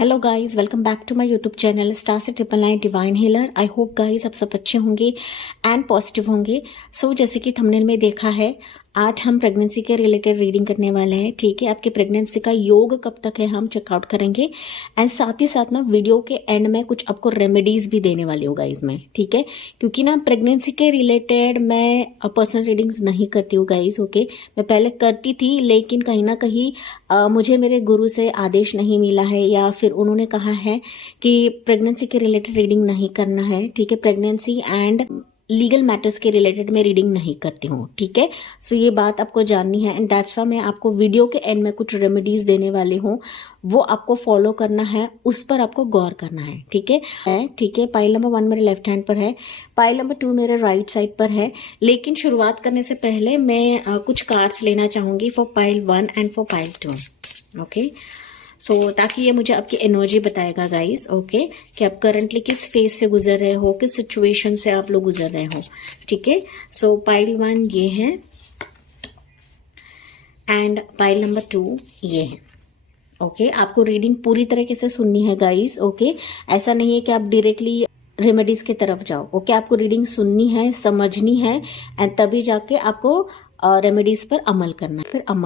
Hello guys, welcome back to my YouTube channel star से 999 divine healer. I hope guys आप सब अच्छे होंगे एंड पॉजिटिव होंगे। सो जैसे कि थंबनेल में देखा है, आज हम प्रेगनेंसी के रिलेटेड रीडिंग करने वाले हैं। ठीक है, आपकी प्रेगनेंसी का योग कब तक है हम चेकआउट करेंगे एंड साथ ही साथ ना वीडियो के एंड में कुछ आपको रेमेडीज भी देने वाली हूँ गाइज मैं। ठीक है, क्योंकि ना प्रेगनेंसी के रिलेटेड मैं पर्सनल रीडिंग्स नहीं करती हूँ गाइज। ओके, मैं पहले करती थी लेकिन कहीं ना कहीं मुझे मेरे गुरु से आदेश नहीं मिला है या फिर उन्होंने कहा है कि प्रेगनेंसी के रिलेटेड रीडिंग नहीं करना है। ठीक है, प्रेगनेंसी एंड लीगल मैटर्स के रिलेटेड मैं रीडिंग नहीं करती हूँ। ठीक है, सो ये बात आपको जाननी है एंड दैट्स वाई मैं आपको वीडियो के एंड में कुछ रेमेडीज देने वाली हूँ, वो आपको फॉलो करना है, उस पर आपको गौर करना है। ठीक है, ठीक है। पाइल नंबर 1 मेरे लेफ्ट हैंड पर है, पाइल नंबर 2 मेरे राइट साइड पर है। लेकिन शुरुआत करने से पहले मैं कुछ कार्ड्स लेना चाहूंगी for pile 1 and for pile 2। Okay, so ताकि ये मुझे आपकी एनर्जी बताएगा गाइस। ओके, कि आप करंटली किस फेज से गुजर रहे हो, किस सिचुएशन से आप लोग गुजर रहे हो। ठीक है, सो पाइल 1 ये है एंड पाइल नंबर 2 ये है। ओके, आपको रीडिंग पूरी तरीके से सुननी है गाइस। ओके, ऐसा नहीं है कि आप डायरेक्टली रेमेडीज की तरफ जाओ। ओके, आपको रीडिंग सुननी है, समझनी है एंड तभी जाके आपको रेमेडीज पर अमल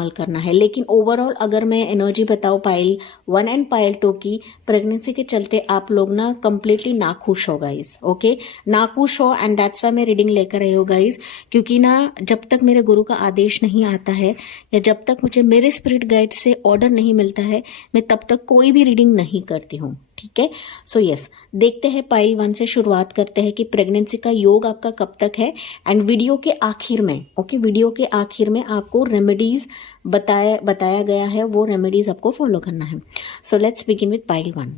करना है। लेकिन ओवरऑल अगर मैं एनर्जी बताऊं पाइल 1 एंड पाइल 2 की, प्रेगनेंसी के चलते आप लोग ना कंप्लीटली नाखुश हो गाइस। ओके, नाखुश हो एंड दैट्स वाई मैं रीडिंग लेकर रही हूँ गाइस। क्योंकि ना जब तक मेरे गुरु का आदेश नहीं आता है या जब तक मुझे मेरे स्पिरिट गाइड से ऑर्डर नहीं मिलता है, मैं तब तक कोई भी रीडिंग नहीं करती हूँ। ठीक है, सो यस, देखते हैं पाइल 1 से शुरुआत करते हैं कि प्रेगनेंसी का योग आपका कब तक है एंड वीडियो के आखिर में, ओके, वीडियो के आखिर में आपको रेमेडीज बताया गया है, वो रेमेडीज आपको फॉलो करना है। So let's begin with pile 1।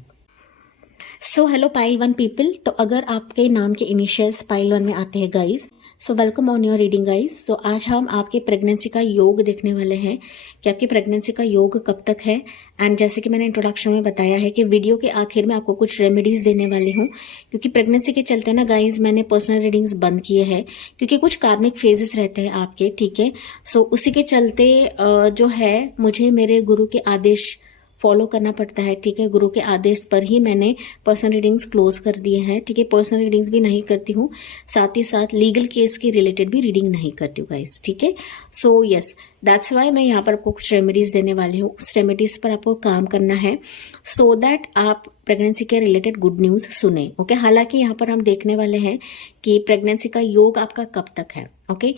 So hello pile 1 people, तो अगर आपके नाम के इनिशियल्स पाइल 1 में आते हैं guys, so welcome on your reading guys. So आज हम आपके प्रेगनेंसी का योग देखने वाले हैं कि आपकी प्रेगनेंसी का योग कब तक है। एंड जैसे कि मैंने इंट्रोडक्शन में बताया है कि वीडियो के आखिर में आपको कुछ रेमेडीज देने वाली हूँ, क्योंकि प्रेगनेंसी के चलते ना गाइज मैंने पर्सनल रीडिंग्स बंद किए हैं, क्योंकि कुछ कार्मिक फेजेस रहते हैं आपके। ठीक है, सो उसी के चलते जो है मुझे मेरे गुरु के आदेश फॉलो करना पड़ता है। ठीक है, गुरु के आदेश पर ही मैंने पर्सनल रीडिंग्स क्लोज कर दिए हैं। ठीक है, पर्सनल रीडिंग्स भी नहीं करती हूँ, साथ ही साथ लीगल केस के रिलेटेड भी रीडिंग नहीं करती हूँ गाइस। ठीक है, सो यस, दैट्स वाई मैं यहाँ पर आपको कुछ रेमेडीज देने वाली हूँ। उस रेमेडीज पर आपको काम करना है सो दैट आप प्रेगनेंसी के रिलेटेड गुड न्यूज सुने। ओके, हालांकि यहाँ पर हम देखने वाले हैं कि प्रेगनेंसी का योग आपका कब तक है। ओके,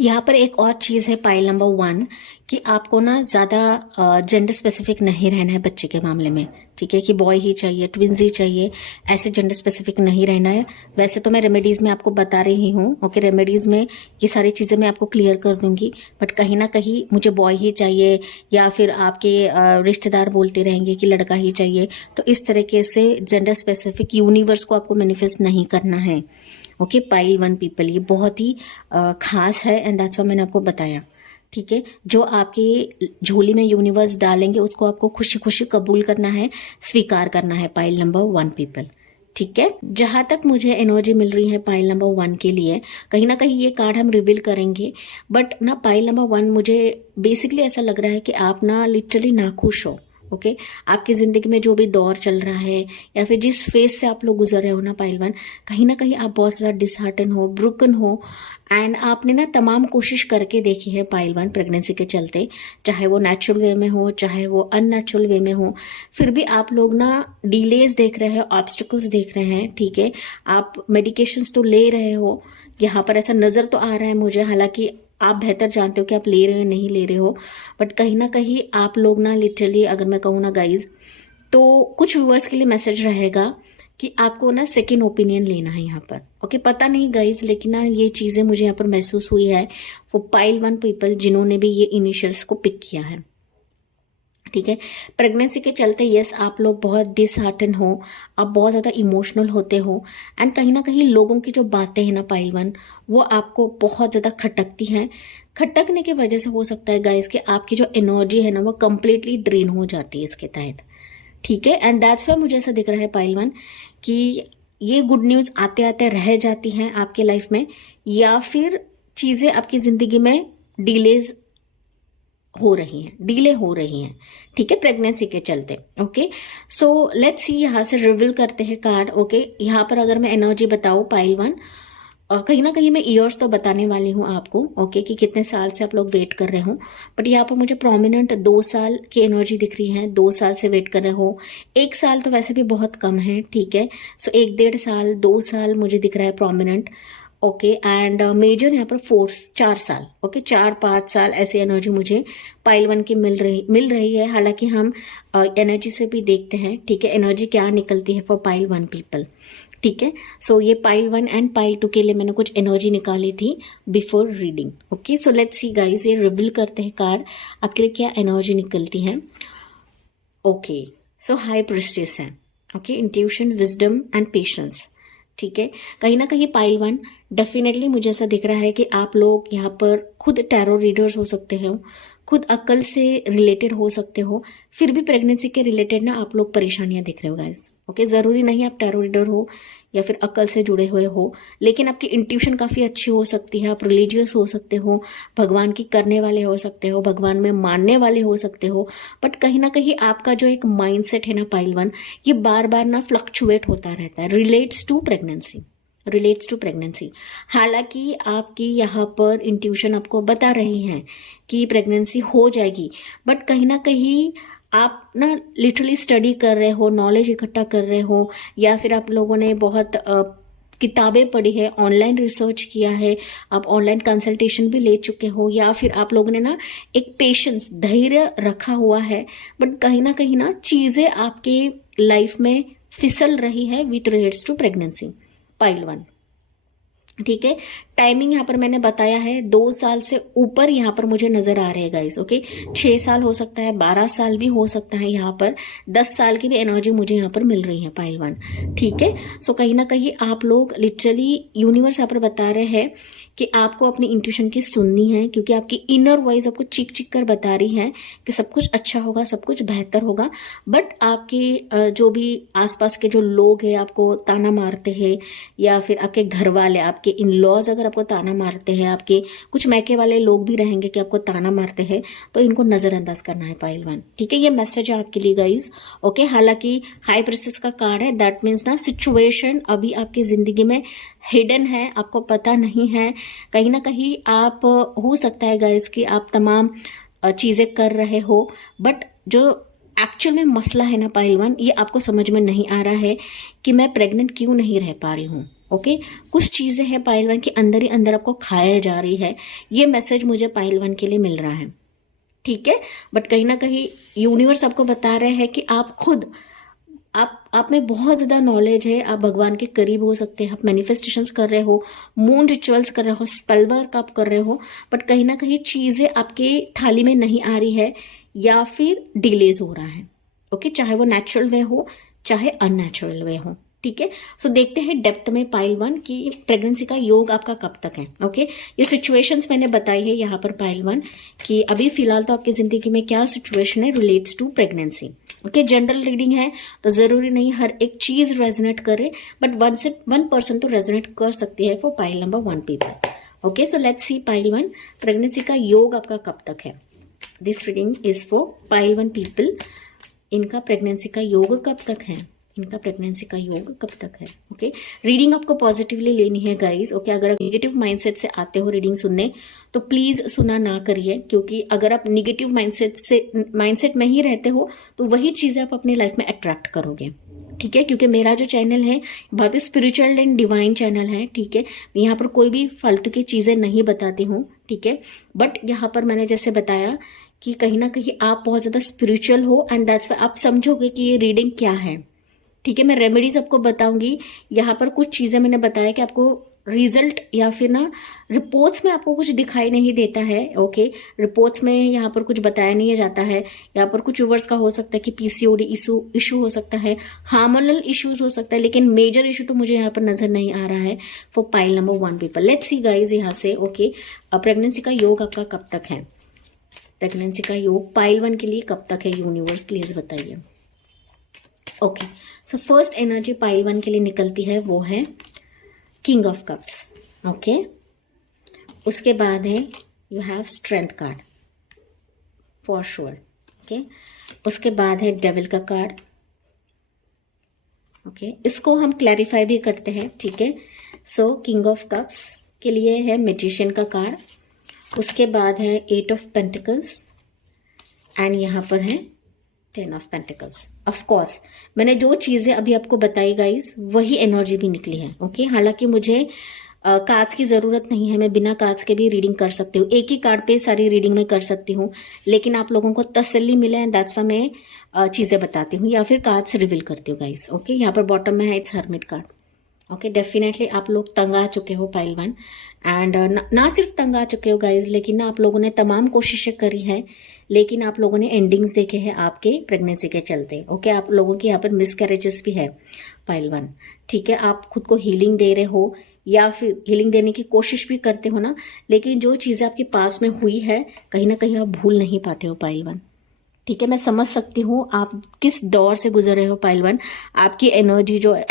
यहाँ पर एक और चीज है पाइल नंबर 1 कि आपको ना ज्यादा जेंडर स्पेसिफिक नहीं रहना है बच्चे के मामले में। ठीक है, कि बॉय ही चाहिए, ट्विंस ही चाहिए, ऐसे जेंडर स्पेसिफिक नहीं रहना है। वैसे तो मैं रेमेडीज में आपको बता रही हूँ, ओके, रेमेडीज में ये सारी चीजें मैं आपको क्लियर कर दूंगी, बट कहीं ना कहीं मुझे बॉय ही चाहिए या फिर आपके रिश्तेदार बोलते रहेंगे कि लड़का ही चाहिए, तो इस तरीके से जेंडर स्पेसिफिक यूनिवर्स को आपको मैनिफेस्ट नहीं करना है। ओके, पाइल 1 पीपल, ये बहुत ही खास है एंड दैट्स व्हाई मैंने आपको बताया। ठीक है, जो आपकी झोली में यूनिवर्स डालेंगे उसको आपको खुशी खुशी कबूल करना है, स्वीकार करना है पाइल नंबर 1 पीपल। ठीक है, जहां तक मुझे एनर्जी मिल रही है पाइल नंबर 1 के लिए, कहीं ना कहीं ये कार्ड हम रिवील करेंगे, बट ना पाइल नंबर 1 मुझे बेसिकली ऐसा लग रहा है कि आप ना लिटरली नाखुश हो। ओके, आपकी जिंदगी में जो भी दौर चल रहा है या फिर जिस फेज से आप लोग गुजर रहे हो ना पाइल 1, कहीं ना कहीं आप बहुत ज्यादा डिसहार्टन हो, ब्रुकन हो एंड आपने ना तमाम कोशिश करके देखी है पाइल 1 प्रेगनेंसी के चलते, चाहे वो नेचुरल वे में हो चाहे वो अननेचुरल वे में हो, फिर भी आप लोग ना डिलेज देख रहे हैं, ऑब्स्टिकल्स देख रहे हैं। ठीक है, आप मेडिकेशंस तो ले रहे हो, यहाँ पर ऐसा नजर तो आ रहा है मुझे, हालांकि आप बेहतर जानते हो कि आप ले रहे हो नहीं ले रहे हो, बट कहीं ना कहीं आप लोग ना लिटरली अगर मैं कहूँ ना गाइज, तो कुछ व्यूअर्स के लिए मैसेज रहेगा कि आपको ना सेकेंड ओपिनियन लेना है यहाँ पर। ओके, पता नहीं गाइज, लेकिन ना ये चीजें मुझे यहाँ पर महसूस हुई है वो पाइल 1 पीपल जिन्होंने भी ये इनिशियल्स को पिक किया है। ठीक है, प्रेगनेंसी के चलते यस आप लोग बहुत डिसहार्टन हो, आप बहुत ज्यादा इमोशनल होते हो एंड कहीं ना कहीं लोगों की जो बातें हैं ना पाइल 1, वो आपको बहुत ज्यादा खटकती हैं। खटकने की वजह से हो सकता है गाइस कि आपकी जो एनर्जी है ना वो कंप्लीटली ड्रेन हो जाती है इसके तहत। ठीक है, एंड दैट्स वाई मुझे ऐसा दिख रहा है पाइल 1 कि ये गुड न्यूज आते आते रह जाती हैं आपके लाइफ में, या फिर चीजें आपकी जिंदगी में डिलेज हो रही हैं, डिले हो रही हैं, ठीक है, प्रेगनेंसी के चलते। ओके, सो लेट्स सी, यहाँ से रिवील करते हैं कार्ड। ओके, यहाँ पर अगर मैं एनर्जी बताऊँ पाइल वन, कहीं ना कहीं मैं ईयर्स तो बताने वाली हूँ आपको, ओके, कि कितने साल से आप लोग वेट कर रहे हो, बट यहाँ पर मुझे प्रोमिनेंट 2 साल की एनर्जी दिख रही है। 2 साल से वेट कर रहे हो, 1 साल तो वैसे भी बहुत कम है, ठीक है। सो 1-1.5 साल, 2 साल मुझे दिख रहा है प्रोमिनेंट। ओके, एंड मेजर यहाँ पर 4 साल, ओके, 4-5 साल ऐसी एनर्जी मुझे पाइल वन की मिल रही है। हालांकि हम एनर्जी से भी देखते हैं, ठीक है, एनर्जी क्या निकलती है फॉर पाइल वन पीपल, ठीक है। सो ये पाइल 1 एंड पाइल 2 के लिए मैंने कुछ एनर्जी निकाली थी before reading. Okay, so let's see guys, ये रिवील करते हैं कार्ड आपके लिए क्या एनर्जी निकलती है। ओके, सो हाई प्रिस्टेस है, okay, intuition, wisdom and patience, ठीक है। कहीं ना कहीं पाइल 1 डेफिनेटली मुझे ऐसा दिख रहा है कि आप लोग यहाँ पर खुद टैरो रीडर्स हो सकते हो, खुद अक्ल से रिलेटेड हो सकते हो, फिर भी प्रेगनेंसी के रिलेटेड ना आप लोग परेशानियां दिख रहे हो गाइस। ओके, जरूरी नहीं आप टैरो रीडर हो या फिर अक्ल से जुड़े हुए हो, लेकिन आपकी इंट्यूशन काफी अच्छी हो सकती है, आप रिलीजियस हो सकते हो, भगवान की करने वाले हो सकते हो, भगवान में मानने वाले हो सकते हो, बट कहीं ना कहीं आपका जो एक माइंडसेट है ना पाइल 1, ये बार बार ना फ्लक्चुएट होता रहता है, रिलेट्स टू प्रेगनेंसी। हालांकि आपकी यहाँ पर इंट्यूशन आपको बता रही है कि प्रेगनेंसी हो जाएगी, बट कहीं ना कहीं आप ना लिटरली स्टडी कर रहे हो, नॉलेज इकट्ठा कर रहे हो, या फिर आप लोगों ने बहुत किताबें पढ़ी है, ऑनलाइन रिसर्च किया है, आप ऑनलाइन कंसल्टेशन भी ले चुके हो, या फिर आप लोगों ने ना एक पेशेंस, धैर्य रखा हुआ है, बट कहीं ना चीजें आपके लाइफ में फिसल रही है with relates to pregnancy pile 1, ठीक है। टाइमिंग यहाँ पर मैंने बताया है 2 साल से ऊपर यहाँ पर मुझे नजर आ रहे हैं गाइस। ओके, 6 साल हो सकता है, 12 साल भी हो सकता है, यहाँ पर 10 साल की भी एनर्जी मुझे यहाँ पर मिल रही है पाइल 1, ठीक है। सो कहीं ना कहीं आप लोग लिटरली, यूनिवर्स यहाँ पर बता रहे हैं कि आपको अपनी इंट्यूशन की सुननी है, क्योंकि आपकी इनर वॉइस आपको चिक चिक कर बता रही है कि सब कुछ अच्छा होगा, सब कुछ बेहतर होगा, बट आपके जो भी आसपास के जो लोग हैं आपको ताना मारते हैं, या फिर आपके घर वाले, आपके इन लॉज अगर आपको ताना मारते हैं, आपके कुछ मैके वाले लोग भी रहेंगे कि आपको ताना मारते हैं, तो इनको नजरअंदाज करना है पाइल 1, ठीक है। ये मैसेज है आपके लिए गाइज। ओके, हालांकि हाई प्रिस्टेस का कार्ड है, दैट मीन्स ना सिचुएशन अभी आपकी जिंदगी में हिडन है, आपको पता नहीं है। कहीं ना कहीं आप, हो सकता है गाइज कि आप तमाम चीजें कर रहे हो, बट जो एक्चुअल में मसला है ना पाइल 1, ये आपको समझ में नहीं आ रहा है कि मैं प्रेग्नेंट क्यों नहीं रह पा रही हूँ। ओके, कुछ चीजें हैं पाइल 1 के अंदर ही अंदर आपको खाया जा रही है, ये मैसेज मुझे पाइल 1 के लिए मिल रहा है, ठीक है। बट कहीं ना कहीं यूनिवर्स आपको बता रहे हैं कि आप खुद, आप में बहुत ज्यादा नॉलेज है, आप भगवान के करीब हो सकते हैं, आप मैनिफेस्टेशंस कर रहे हो, मून रिचुअल्स कर रहे हो, स्पेल वर्क आप कर रहे हो, बट कहीं ना कहीं चीजें आपके थाली में नहीं आ रही है, या फिर डिलेज हो रहा है। ओके, चाहे वो नेचुरल वे हो, चाहे अननेचुरल वे हो, ठीक है। सो देखते हैं डेप्थ में पाइल 1 की प्रेगनेंसी का योग आपका कब तक है। ओके, ये सिचुएशंस मैंने बताई है यहाँ पर पाइल 1 कि अभी फिलहाल तो आपकी जिंदगी में क्या सिचुएशन है relates to pregnancy. Okay, general reading है तो जरूरी नहीं हर एक चीज रेजोनेट करे, बट 1% तो रेजोनेट कर सकती है for pile number 1 people. Okay, so let's see pile 1 pregnancy का योग आपका कब तक है। This reading is for pile 1 people. इनका प्रेगनेंसी का योग कब तक है, इनका प्रेगनेंसी का योग कब तक है। ओके, रीडिंग आपको पॉजिटिवली लेनी है गाइस। ओके, अगर आप नेगेटिव माइंडसेट से आते हो रीडिंग सुनने तो प्लीज सुना ना करिए, क्योंकि अगर आप नेगेटिव माइंडसेट में ही रहते हो तो वही चीजें आप अपनी लाइफ में अट्रैक्ट करोगे, ठीक है। क्योंकि मेरा जो चैनल है बहुत ही स्पिरिचुअल एंड डिवाइन चैनल है, ठीक है। मैं यहाँ पर कोई भी फालतू की चीजें नहीं बताती हूँ, ठीक है। बट यहाँ पर मैंने जैसे बताया कि कहीं ना कहीं आप बहुत ज्यादा स्पिरिचुअल हो, एंड दैट्स वाई आप समझोगे कि ये रीडिंग क्या है, ठीक है। मैं रेमेडीज आपको बताऊंगी। यहाँ पर कुछ चीजें मैंने बताया कि आपको रिजल्ट या फिर ना रिपोर्ट्स में आपको कुछ दिखाई नहीं देता है। ओके, रिपोर्ट्स में यहाँ पर कुछ बताया नहीं जाता है। यहाँ पर कुछ व्यूअर्स का हो सकता है कि पीसीओडी इशू हो सकता है, हार्मोनल इश्यूज हो सकता है, लेकिन मेजर इशू तो मुझे यहाँ पर नजर नहीं आ रहा है for pile number 1 people. Let's see guys यहाँ से। ओके, प्रेगनेंसी का योग आपका कब तक है, प्रेगनेंसी का योग पाइल 1 के लिए कब तक है, यूनिवर्स प्लीज बताइए। Okay, so first energy pile 1 के लिए निकलती है वो है किंग ऑफ कप्स। ओके, उसके बाद है you have strength card. For sure. Okay, उसके बाद है डेविल का कार्ड। ओके, इसको हम क्लैरिफाई भी करते हैं, ठीक है। सो किंग ऑफ कप्स के लिए है मैजिशियन का कार्ड, उसके बाद है 8 ऑफ पेंटिकल्स एंड यहाँ पर है 10 ऑफ पेंटिकल्स। ऑफ कोर्स मैंने जो चीजें अभी आपको बताई गाइस वही एनर्जी भी निकली है। ओके, हालांकि मुझे कार्ड्स की जरूरत नहीं है, मैं बिना कार्ड्स के भी रीडिंग कर सकती हूँ, एक ही कार्ड पे सारी रीडिंग में कर सकती हूँ, लेकिन आप लोगों को तसल्ली मिले एंड दैट्स व्हाई मैं चीजें बताती हूँ या फिर कार्ड्स रिवील करती हूँ गाइस। ओके, यहाँ पर बॉटम में है it's hermit card. Okay, definitely आप लोग तंग आ चुके हो पाइल वन, एंड ना सिर्फ तंग आ चुके हो गाइज, लेकिन ना आप लोगों ने तमाम कोशिशें करी है, लेकिन आप लोगों ने एंडिंग्स देखे हैं आपके प्रेगनेंसी के चलते। ओके, आप लोगों के यहाँ पर मिसकैरेजेस भी है पाइल वन, ठीक है। आप खुद को हीलिंग दे रहे हो या फिर हीलिंग देने की कोशिश भी करते हो ना, लेकिन जो चीजें आपके पास में हुई है कहीं ना कहीं आप भूल नहीं पाते हो पाइल वन, ठीक है। मैं समझ सकती हूँ आप किस दौर से गुजर रहे हो पाइल वन, आपकी एनर्जी जो है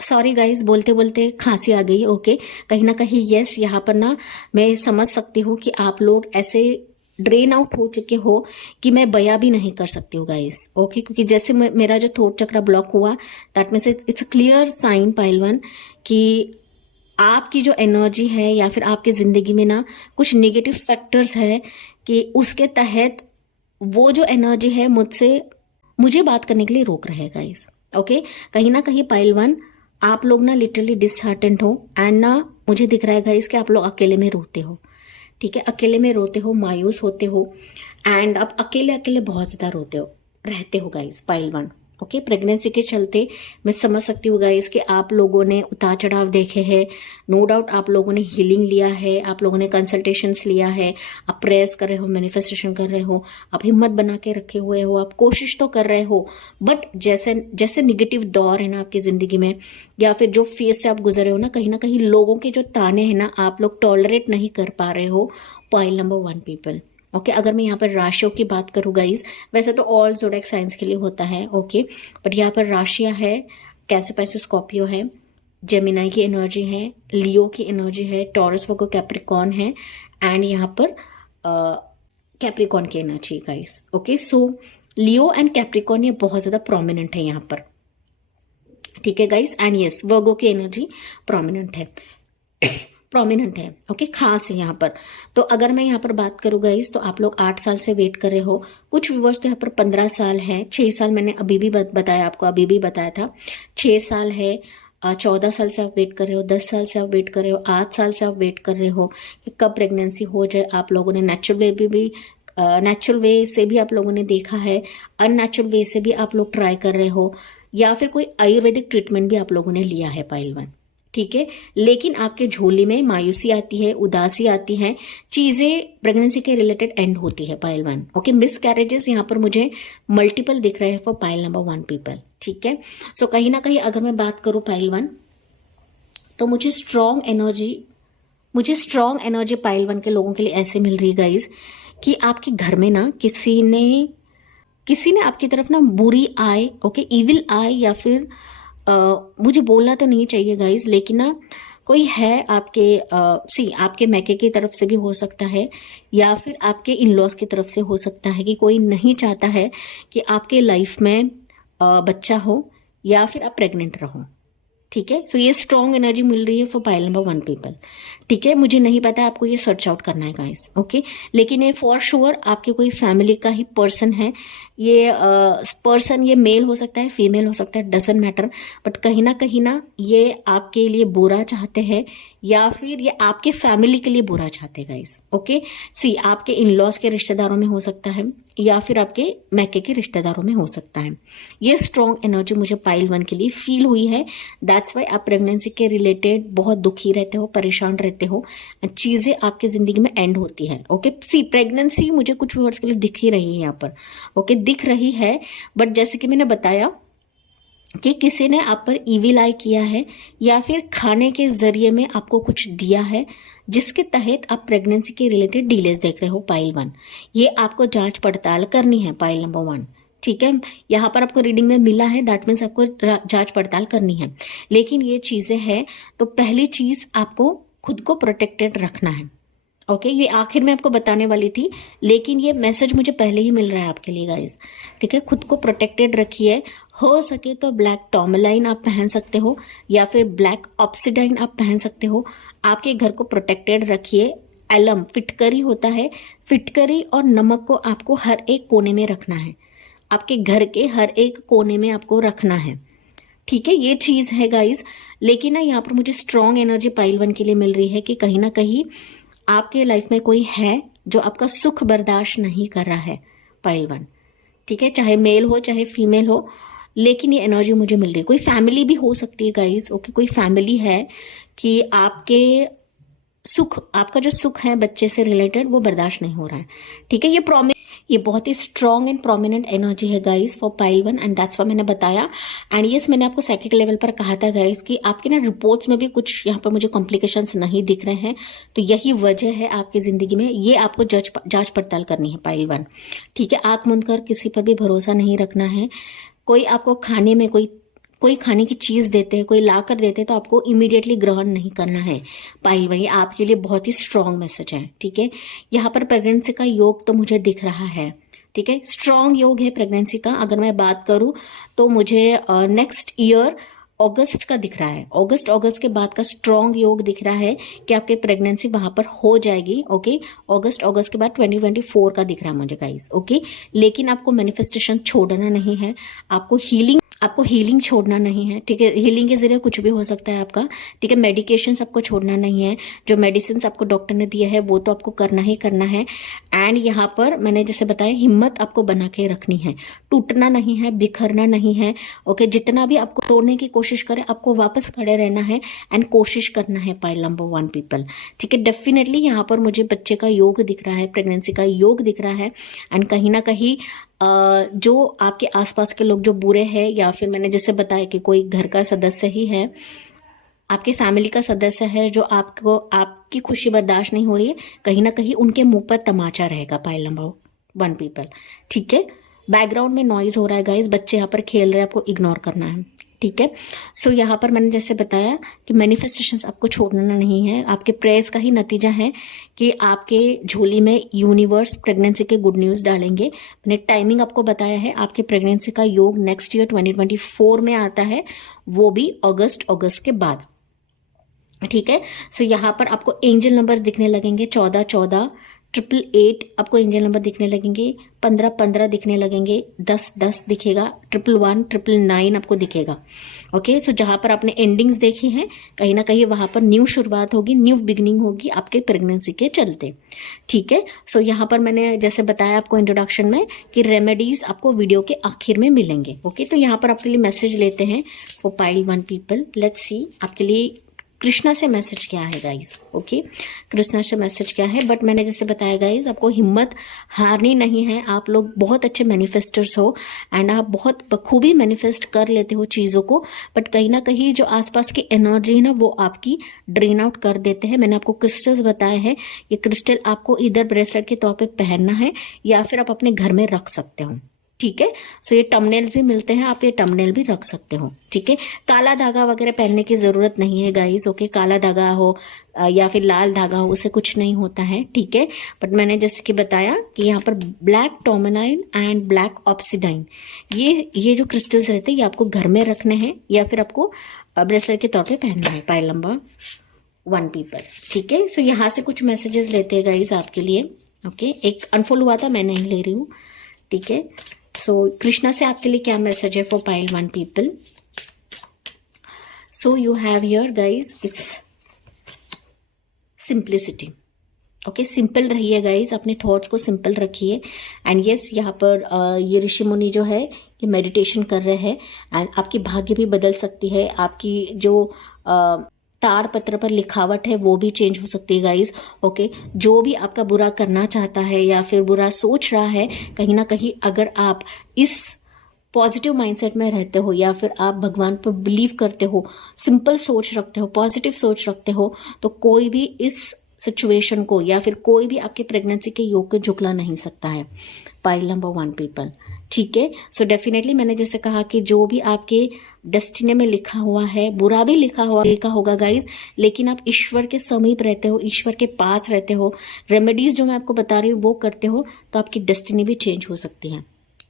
सॉरी गाइज, बोलते बोलते खांसी आ गई। ओके, कहीं ना कहीं यस, यहाँ पर ना मैं समझ सकती हूँ कि आप लोग ऐसे ड्रेन आउट हो चुके हो कि मैं बयां भी नहीं कर सकती हूँ गाइज। ओके, क्योंकि जैसे मेरा जो थ्रोट चक्रा ब्लॉक हुआ, that means it's a clear sign pile one कि आपकी जो एनर्जी है या फिर आपकी जिंदगी में ना कुछ नेगेटिव फैक्टर्स है कि उसके तहत वो जो एनर्जी है मुझे बात करने के लिए रोक रहे हैं गाइज। ओके, कहीं ना कहीं पाइल वन आप लोग ना लिटरली डिसहार्टेंड हो, एंड ना मुझे दिख रहा है गाइस कि आप लोग अकेले में रोते हो, ठीक है। अकेले में रोते हो, मायूस होते हो, एंड अब अकेले अकेले बहुत ज्यादा रहते हो guys pile one. Okay, pregnancy के चलते मैं समझ सकती हूँ गाइस कि आप लोगों ने उतार चढ़ाव देखे हैं, नो डाउट आप लोगों ने हीलिंग लिया है, आप लोगों ने कंसल्टेशंस लिया है, आप प्रेयर्स कर रहे हो, मैनिफेस्टेशन कर रहे हो, आप हिम्मत बना के रखे हुए हो, आप कोशिश तो कर रहे हो, बट जैसे जैसे निगेटिव दौर है ना आपकी जिंदगी में या फिर जो फेज से आप गुजरे हो ना कहीं लोगों के जो ताने हैं ना आप लोग टॉलरेट नहीं कर पा रहे हो पाइल नंबर 1 पीपल। ओके, अगर मैं यहाँ पर राशियों की बात करूँ गाइज, वैसे तो ऑल ज़ोडिएक साइंस के लिए होता है, ओके, बट यहाँ पर राशियाँ है, कैंसर, पाइसेस, स्कॉर्पियो है, जेमिनाई की एनर्जी है, लियो की एनर्जी है, टॉरस, वर्गो, कैप्रिकॉर्न है, एंड यहाँ पर कैप्रिकॉर्न की energy guys. Okay, so Leo and Capricorn ये बहुत ज़्यादा प्रोमिनेंट है यहाँ पर, ठीक है गाइज, एंड यस वर्गो की एनर्जी प्रोमिनेंट है ओके, खास है यहाँ पर। तो अगर मैं यहाँ पर बात करूँ गाइस, तो आप लोग 8 साल से वेट कर रहे हो, कुछ व्यूवर्स तो यहाँ पर 15 साल है, 6 साल मैंने अभी भी बताया आपको, अभी भी बताया था, 6 साल है, 14 साल से आप वेट कर रहे हो, 10 साल से आप वेट कर रहे हो, 8 साल से आप वेट कर रहे हो कि कब प्रेगनेंसी हो जाए। आप लोगों ने नेचुरल वे से भी आप लोगों ने देखा है, अननेचुरल वे से भी आप लोग ट्राई कर रहे हो, या फिर कोई आयुर्वेदिक ट्रीटमेंट भी आप लोगों ने लिया है पाइल वन, ठीक है। लेकिन आपके झोली में मायूसी आती है, उदासी आती है, चीजें प्रेगनेंसी के रिलेटेड एंड होती है pile one. Okay, miss carriages यहाँ पर मुझे मल्टीपल दिख रहे हैं फॉर पाइल नंबर 1 पीपल, ठीक है। सो कहीं ना कहीं अगर मैं बात करूं पाइल वन, तो मुझे स्ट्रॉन्ग एनर्जी पाइल वन के लोगों के लिए ऐसे मिल रही गाइज कि आपके घर में ना किसी ने आपकी तरफ ना बुरी आय, ओके, इविल आय, या फिर मुझे बोलना तो नहीं चाहिए गाइज, लेकिन ना कोई है आपके मैके की तरफ से भी हो सकता है, या फिर आपके इन लॉज की तरफ से हो सकता है कि कोई नहीं चाहता है कि आपके लाइफ में बच्चा हो या फिर आप प्रेग्नेंट रहो, ठीक है। सो ये स्ट्रॉन्ग एनर्जी मिल रही है फॉर पाइल नंबर 1 पीपल, ठीक है। मुझे नहीं पता आपको ये सर्च आउट करना है गाइस, ओके, लेकिन ये फॉर श्योर आपके कोई फैमिली का ही पर्सन है। ये पर्सन ये मेल हो सकता है, फीमेल हो सकता है, डजंट मैटर, बट कहीं ना ये आपके लिए बुरा चाहते हैं या फिर ये आपके फैमिली के लिए बुरा चाहते हैं गाइस। ओके, सी आपके इन लॉज के रिश्तेदारों में हो सकता है या फिर आपके मैके के रिश्तेदारों में हो सकता है। ये स्ट्रॉन्ग एनर्जी मुझे पाइल वन के लिए फील हुई है। दैट्स वाई आप प्रेगनेंसी के रिलेटेड बहुत दुखी रहते हो, परेशान रहते हो, चीजें आपकी जिंदगी में एंड होती है। ओके, सी प्रेगनेंसी मुझे कुछ वर्ड्स के लिए दिख ही रही है यहाँ पर, ओके, दिख रही है, बट जैसे कि मैंने बताया कि किसी ने आप पर इविल आई किया है या फिर खाने के जरिए में आपको कुछ दिया है जिसके तहत आप प्रेगनेंसी के रिलेटेड डिलेज देख रहे हो पाइल वन। ये आपको जांच पड़ताल करनी है पाइल नंबर 1, ठीक है। यहाँ पर आपको रीडिंग में मिला है, दैट मीन्स आपको जांच पड़ताल करनी है। लेकिन ये चीजें हैं तो पहली चीज आपको खुद को प्रोटेक्टेड रखना है। ओके, ये आखिर में आपको बताने वाली थी, लेकिन ये मैसेज मुझे पहले ही मिल रहा है आपके लिए गाइस। ठीक है, खुद को प्रोटेक्टेड रखिए। हो सके तो ब्लैक टॉर्मेलाइन आप पहन सकते हो या फिर ब्लैक ऑब्सिडाइन आप पहन सकते हो। आपके घर को प्रोटेक्टेड रखिए। एलम फिटकरी होता है, फिटकरी और नमक को आपको हर एक कोने में रखना है, आपके घर के हर एक कोने में आपको रखना है। ठीक है, ये चीज है गाइज। लेकिन ना यहाँ पर मुझे स्ट्रॉन्ग एनर्जी पाइल 1 के लिए मिल रही है कि कहीं ना कहीं आपके लाइफ में कोई है जो आपका सुख बर्दाश्त नहीं कर रहा है पाइल 1। ठीक है, चाहे मेल हो चाहे फीमेल हो, लेकिन ये एनर्जी मुझे मिल रही है। कोई फैमिली भी हो सकती है गाइज। ओके, कोई फैमिली है कि आपके सुख, आपका जो सुख है बच्चे से रिलेटेड, वो बर्दाश्त नहीं हो रहा है। ठीक है, ये बहुत ही स्ट्रॉन्ग एंड प्रोमिनेंट एनर्जी है guys for pile 1 and that's why मैंने बताया। एंड यस, मैंने आपको साइकिक लेवल पर कहा था गाइस कि आपके ना रिपोर्ट्स में भी कुछ यहाँ पर मुझे कॉम्प्लिकेशंस नहीं दिख रहे हैं, तो यही वजह है आपकी जिंदगी में। ये आपको जांच पड़ताल करनी है पाइल 1। ठीक है, आंख मूंद कर किसी पर भी भरोसा नहीं रखना है। कोई आपको खाने में कोई खाने की चीज देते हैं, कोई ला कर देते हैं, तो आपको इमीडिएटली ग्रहण नहीं करना है पाइल 1। ये आपके लिए बहुत ही स्ट्रांग मैसेज है। ठीक है, यहाँ पर प्रेगनेंसी का योग तो मुझे दिख रहा है। ठीक है, स्ट्रांग योग है प्रेगनेंसी का। अगर मैं बात करूं तो मुझे नेक्स्ट ईयर अगस्त का दिख रहा है। अगस्त के बाद का स्ट्रांग योग दिख रहा है कि आपके प्रेगनेंसी वहां पर हो जाएगी। ओके, अगस्त के बाद 2024 का दिख रहा है मुझे गाइस। ओके, लेकिन आपको मैनिफेस्टेशन छोड़ना नहीं है, आपको हीलिंग छोड़ना नहीं है। ठीक है, हीलिंग के जरिए कुछ भी हो सकता है आपका। ठीक है, मेडिकेशन आपको छोड़ना नहीं है। जो मेडिसिन आपको डॉक्टर ने दिया है वो तो आपको करना ही करना है। एंड यहाँ पर मैंने जैसे बताया, हिम्मत आपको बना के रखनी है, टूटना नहीं है, बिखरना नहीं है। ओके, जितना भी आपको तोड़ने की कोशिश करे, आपको वापस खड़े रहना है एंड कोशिश करना है पाइल नंबर 1 पीपल। ठीक है, डेफिनेटली यहाँ पर मुझे बच्चे का योग दिख रहा है, प्रेगनेंसी का योग दिख रहा है। एंड कहीं ना कहीं जो आपके आसपास के लोग जो बुरे हैं, या फिर मैंने जैसे बताया कि कोई घर का सदस्य ही है, आपके फैमिली का सदस्य है जो आपको आपकी खुशी बर्दाश्त नहीं हो रही है, कहीं ना कहीं उनके मुंह पर तमाचा रहेगा पाइल नंबर 1 पीपल। ठीक है, बैकग्राउंड में नॉइज हो रहा है गाइस, बच्चे यहाँ पर खेल रहे हैं, आपको इग्नोर करना है। ठीक है, सो यहाँ पर मैंने जैसे बताया कि मैनिफेस्टेशंस आपको छोड़ना नहीं है। आपके प्रेयर्स का ही नतीजा है कि आपके झोली में यूनिवर्स प्रेगनेंसी के गुड न्यूज डालेंगे। मैंने टाइमिंग आपको बताया है, आपके प्रेगनेंसी का योग नेक्स्ट ईयर 2024 में आता है, वो भी अगस्त के बाद। ठीक है, सो यहाँ पर आपको एंजल नंबर्स दिखने लगेंगे, 14 888 आपको एंजल नंबर दिखने लगेंगे, 15 दिखने लगेंगे, 10 दिखेगा, 111 999 आपको दिखेगा। ओके, सो जहां पर आपने एंडिंग्स देखी हैं, कहीं ना कहीं वहां पर न्यू शुरुआत होगी, न्यू बिगनिंग होगी आपके प्रेगनेंसी के चलते। ठीक है, सो यहाँ पर मैंने जैसे बताया आपको इंट्रोडक्शन में कि रेमेडीज आपको वीडियो के आखिर में मिलेंगे। ओके, तो यहाँ पर आपके लिए मैसेज लेते हैं for pile 1 people. Let's see आपके लिए कृष्णा से मैसेज क्या है गाइस। ओके, कृष्णा से मैसेज क्या है, बट मैंने जैसे बताया गाइस, आपको हिम्मत हारनी नहीं है। आप लोग बहुत अच्छे मैनिफेस्टर्स हो एंड आप बहुत बखूबी मैनिफेस्ट कर लेते हो चीज़ों को, बट कहीं ना कहीं जो आसपास की एनर्जी है ना, वो आपकी ड्रेन आउट कर देते हैं। मैंने आपको क्रिस्टल्स बताए हैं, ये क्रिस्टल आपको इधर ब्रेसलेट के तौर पर पहनना है या फिर आप अपने घर में रख सकते हो। ठीक है, सो ये टमनेल्स भी मिलते हैं, आप ये टमनेल भी रख सकते हो। ठीक है, काला धागा वगैरह पहनने की जरूरत नहीं है गाइस। ओके, काला धागा हो या फिर लाल धागा हो, उससे कुछ नहीं होता है। ठीक है, बट मैंने जैसे कि बताया कि यहाँ पर ब्लैक टॉर्मेलाइन एंड ब्लैक ऑब्सिडाइन, ये जो क्रिस्टल्स रहते हैं, ये आपको घर में रखने हैं या फिर आपको ब्रेसलेट के तौर पे पहनना है पाइल नंबर 1 पीपल। ठीक है, सो यहाँ से कुछ मैसेजेस लेते हैं गाइस आपके लिए। ओके, एक अनफॉलो हुआ था, मैं नहीं ले रही हूँ। ठीक है, सो कृष्णा से आपके लिए क्या मैसेज है for pile 1 people. So you have here guys, it's simplicity. Okay, simple रहिए गाइस, अपने थॉट्स को सिंपल रखिए। एंड यस, यहाँ पर ये ऋषि मुनि जो है ये मेडिटेशन कर रहे हैं एंड आपकी भाग्य भी बदल सकती है। आपकी जो तार पत्र पर लिखावट है वो भी चेंज हो सकती है गाइस। ओके, जो भी आपका बुरा करना चाहता है या फिर बुरा सोच रहा है, कहीं ना कहीं अगर आप इस पॉजिटिव माइंडसेट में रहते हो या फिर आप भगवान पर बिलीव करते हो, सिंपल सोच रखते हो, पॉजिटिव सोच रखते हो, तो कोई भी इस सिचुएशन को या फिर कोई भी आपके प्रेगनेंसी के योग को झुकला नहीं सकता है पाइल नंबर 1 पीपल। ठीक है, सो डेफिनेटली मैंने जैसे कहा कि जो भी आपके डेस्टिनी में लिखा हुआ है, बुरा भी लिखा होगा गाइज, लेकिन आप ईश्वर के समीप रहते हो, ईश्वर के पास रहते हो, रेमेडीज जो मैं आपको बता रही हूँ वो करते हो, तो आपकी डेस्टिनी भी चेंज हो सकती है।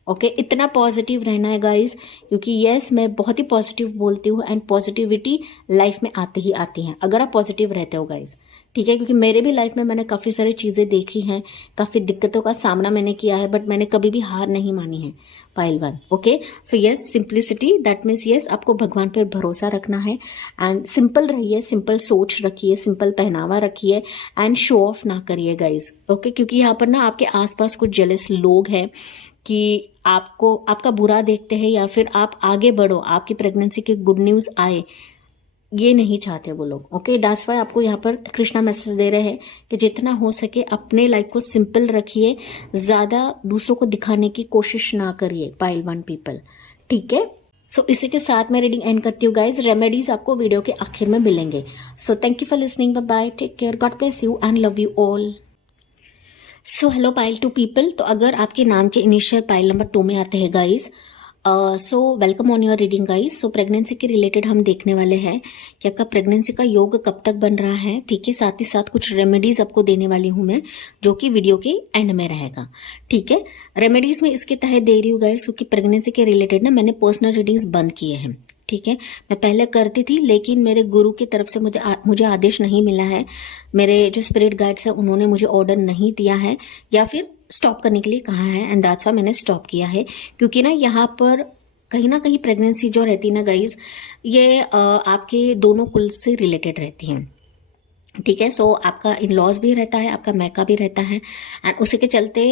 ओके, इतना पॉजिटिव रहना है गाइज, क्योंकि यस मैं बहुत ही पॉजिटिव बोलती हूँ एंड पॉजिटिविटी लाइफ में आती ही आती है अगर आप पॉजिटिव रहते हो गाइज। ठीक है, क्योंकि मेरे भी लाइफ में मैंने काफ़ी सारी चीज़ें देखी हैं, काफ़ी दिक्कतों का सामना मैंने किया है, बट मैंने कभी भी हार नहीं मानी है pile 1। Okay, so yes simplicity, that means yes आपको भगवान पर भरोसा रखना है एंड सिंपल रहिए, सिंपल सोच रखिए, सिंपल पहनावा रखिए एंड शो ऑफ ना करिए गाइज। ओके, क्योंकि यहाँ पर ना आपके आसपास कुछ जेलस लोग हैं कि आपको आपका बुरा देखते हैं या फिर आप आगे बढ़ो, आपकी प्रेगनेंसी के गुड न्यूज़ आए, ये नहीं चाहते वो लोग। ओके, दैट्स वाई आपको यहाँ पर कृष्णा मैसेज दे रहे हैं कि जितना हो सके अपने लाइफ को सिंपल रखिए, ज़्यादा दूसरों को दिखाने की कोशिश ना करिए पाइल 1 पीपल। ठीक है, सो इसी के साथ मैं रीडिंग एंड करती हूँ गाइज। रेमेडीज आपको वीडियो के आखिर में मिलेंगे। So thank you for listening, bye bye, take care, God bless you and love you all. So hello pile 2 people, तो अगर आपके नाम के इनिशियल पाइल नंबर 2 में आते हैं guys, so welcome on your reading guys. So pregnancy के related हम देखने वाले हैं कि आपका प्रेगनेंसी का योग कब तक बन रहा है। ठीक है, साथ ही साथ कुछ रेमेडीज आपको देने वाली हूँ मैं, जो कि वीडियो के एंड में रहेगा। ठीक है, रेमेडीज में इसके तहत दे रही हूँ गाइज, क्योंकि प्रेगनेंसी के रिलेटेड ना मैंने पर्सनल रीडिंग्स बंद किए हैं। ठीक है, मैं पहले करती थी, लेकिन मेरे गुरु की तरफ से मुझे आदेश नहीं मिला है, मेरे जो स्पिरिट गाइड्स हैं उन्होंने मुझे ऑर्डर नहीं दिया है या फिर स्टॉप करने के लिए कहा है, एंड दैट्स व्हाई मैंने स्टॉप किया है। क्योंकि ना यहाँ पर कहीं ना कहीं प्रेगनेंसी जो रहती है ना गाइज, ये आपके दोनों कुल से रिलेटेड रहती हैं। ठीक है, सो आपका इन लॉज भी रहता है, आपका मैका भी रहता है, एंड उसी के चलते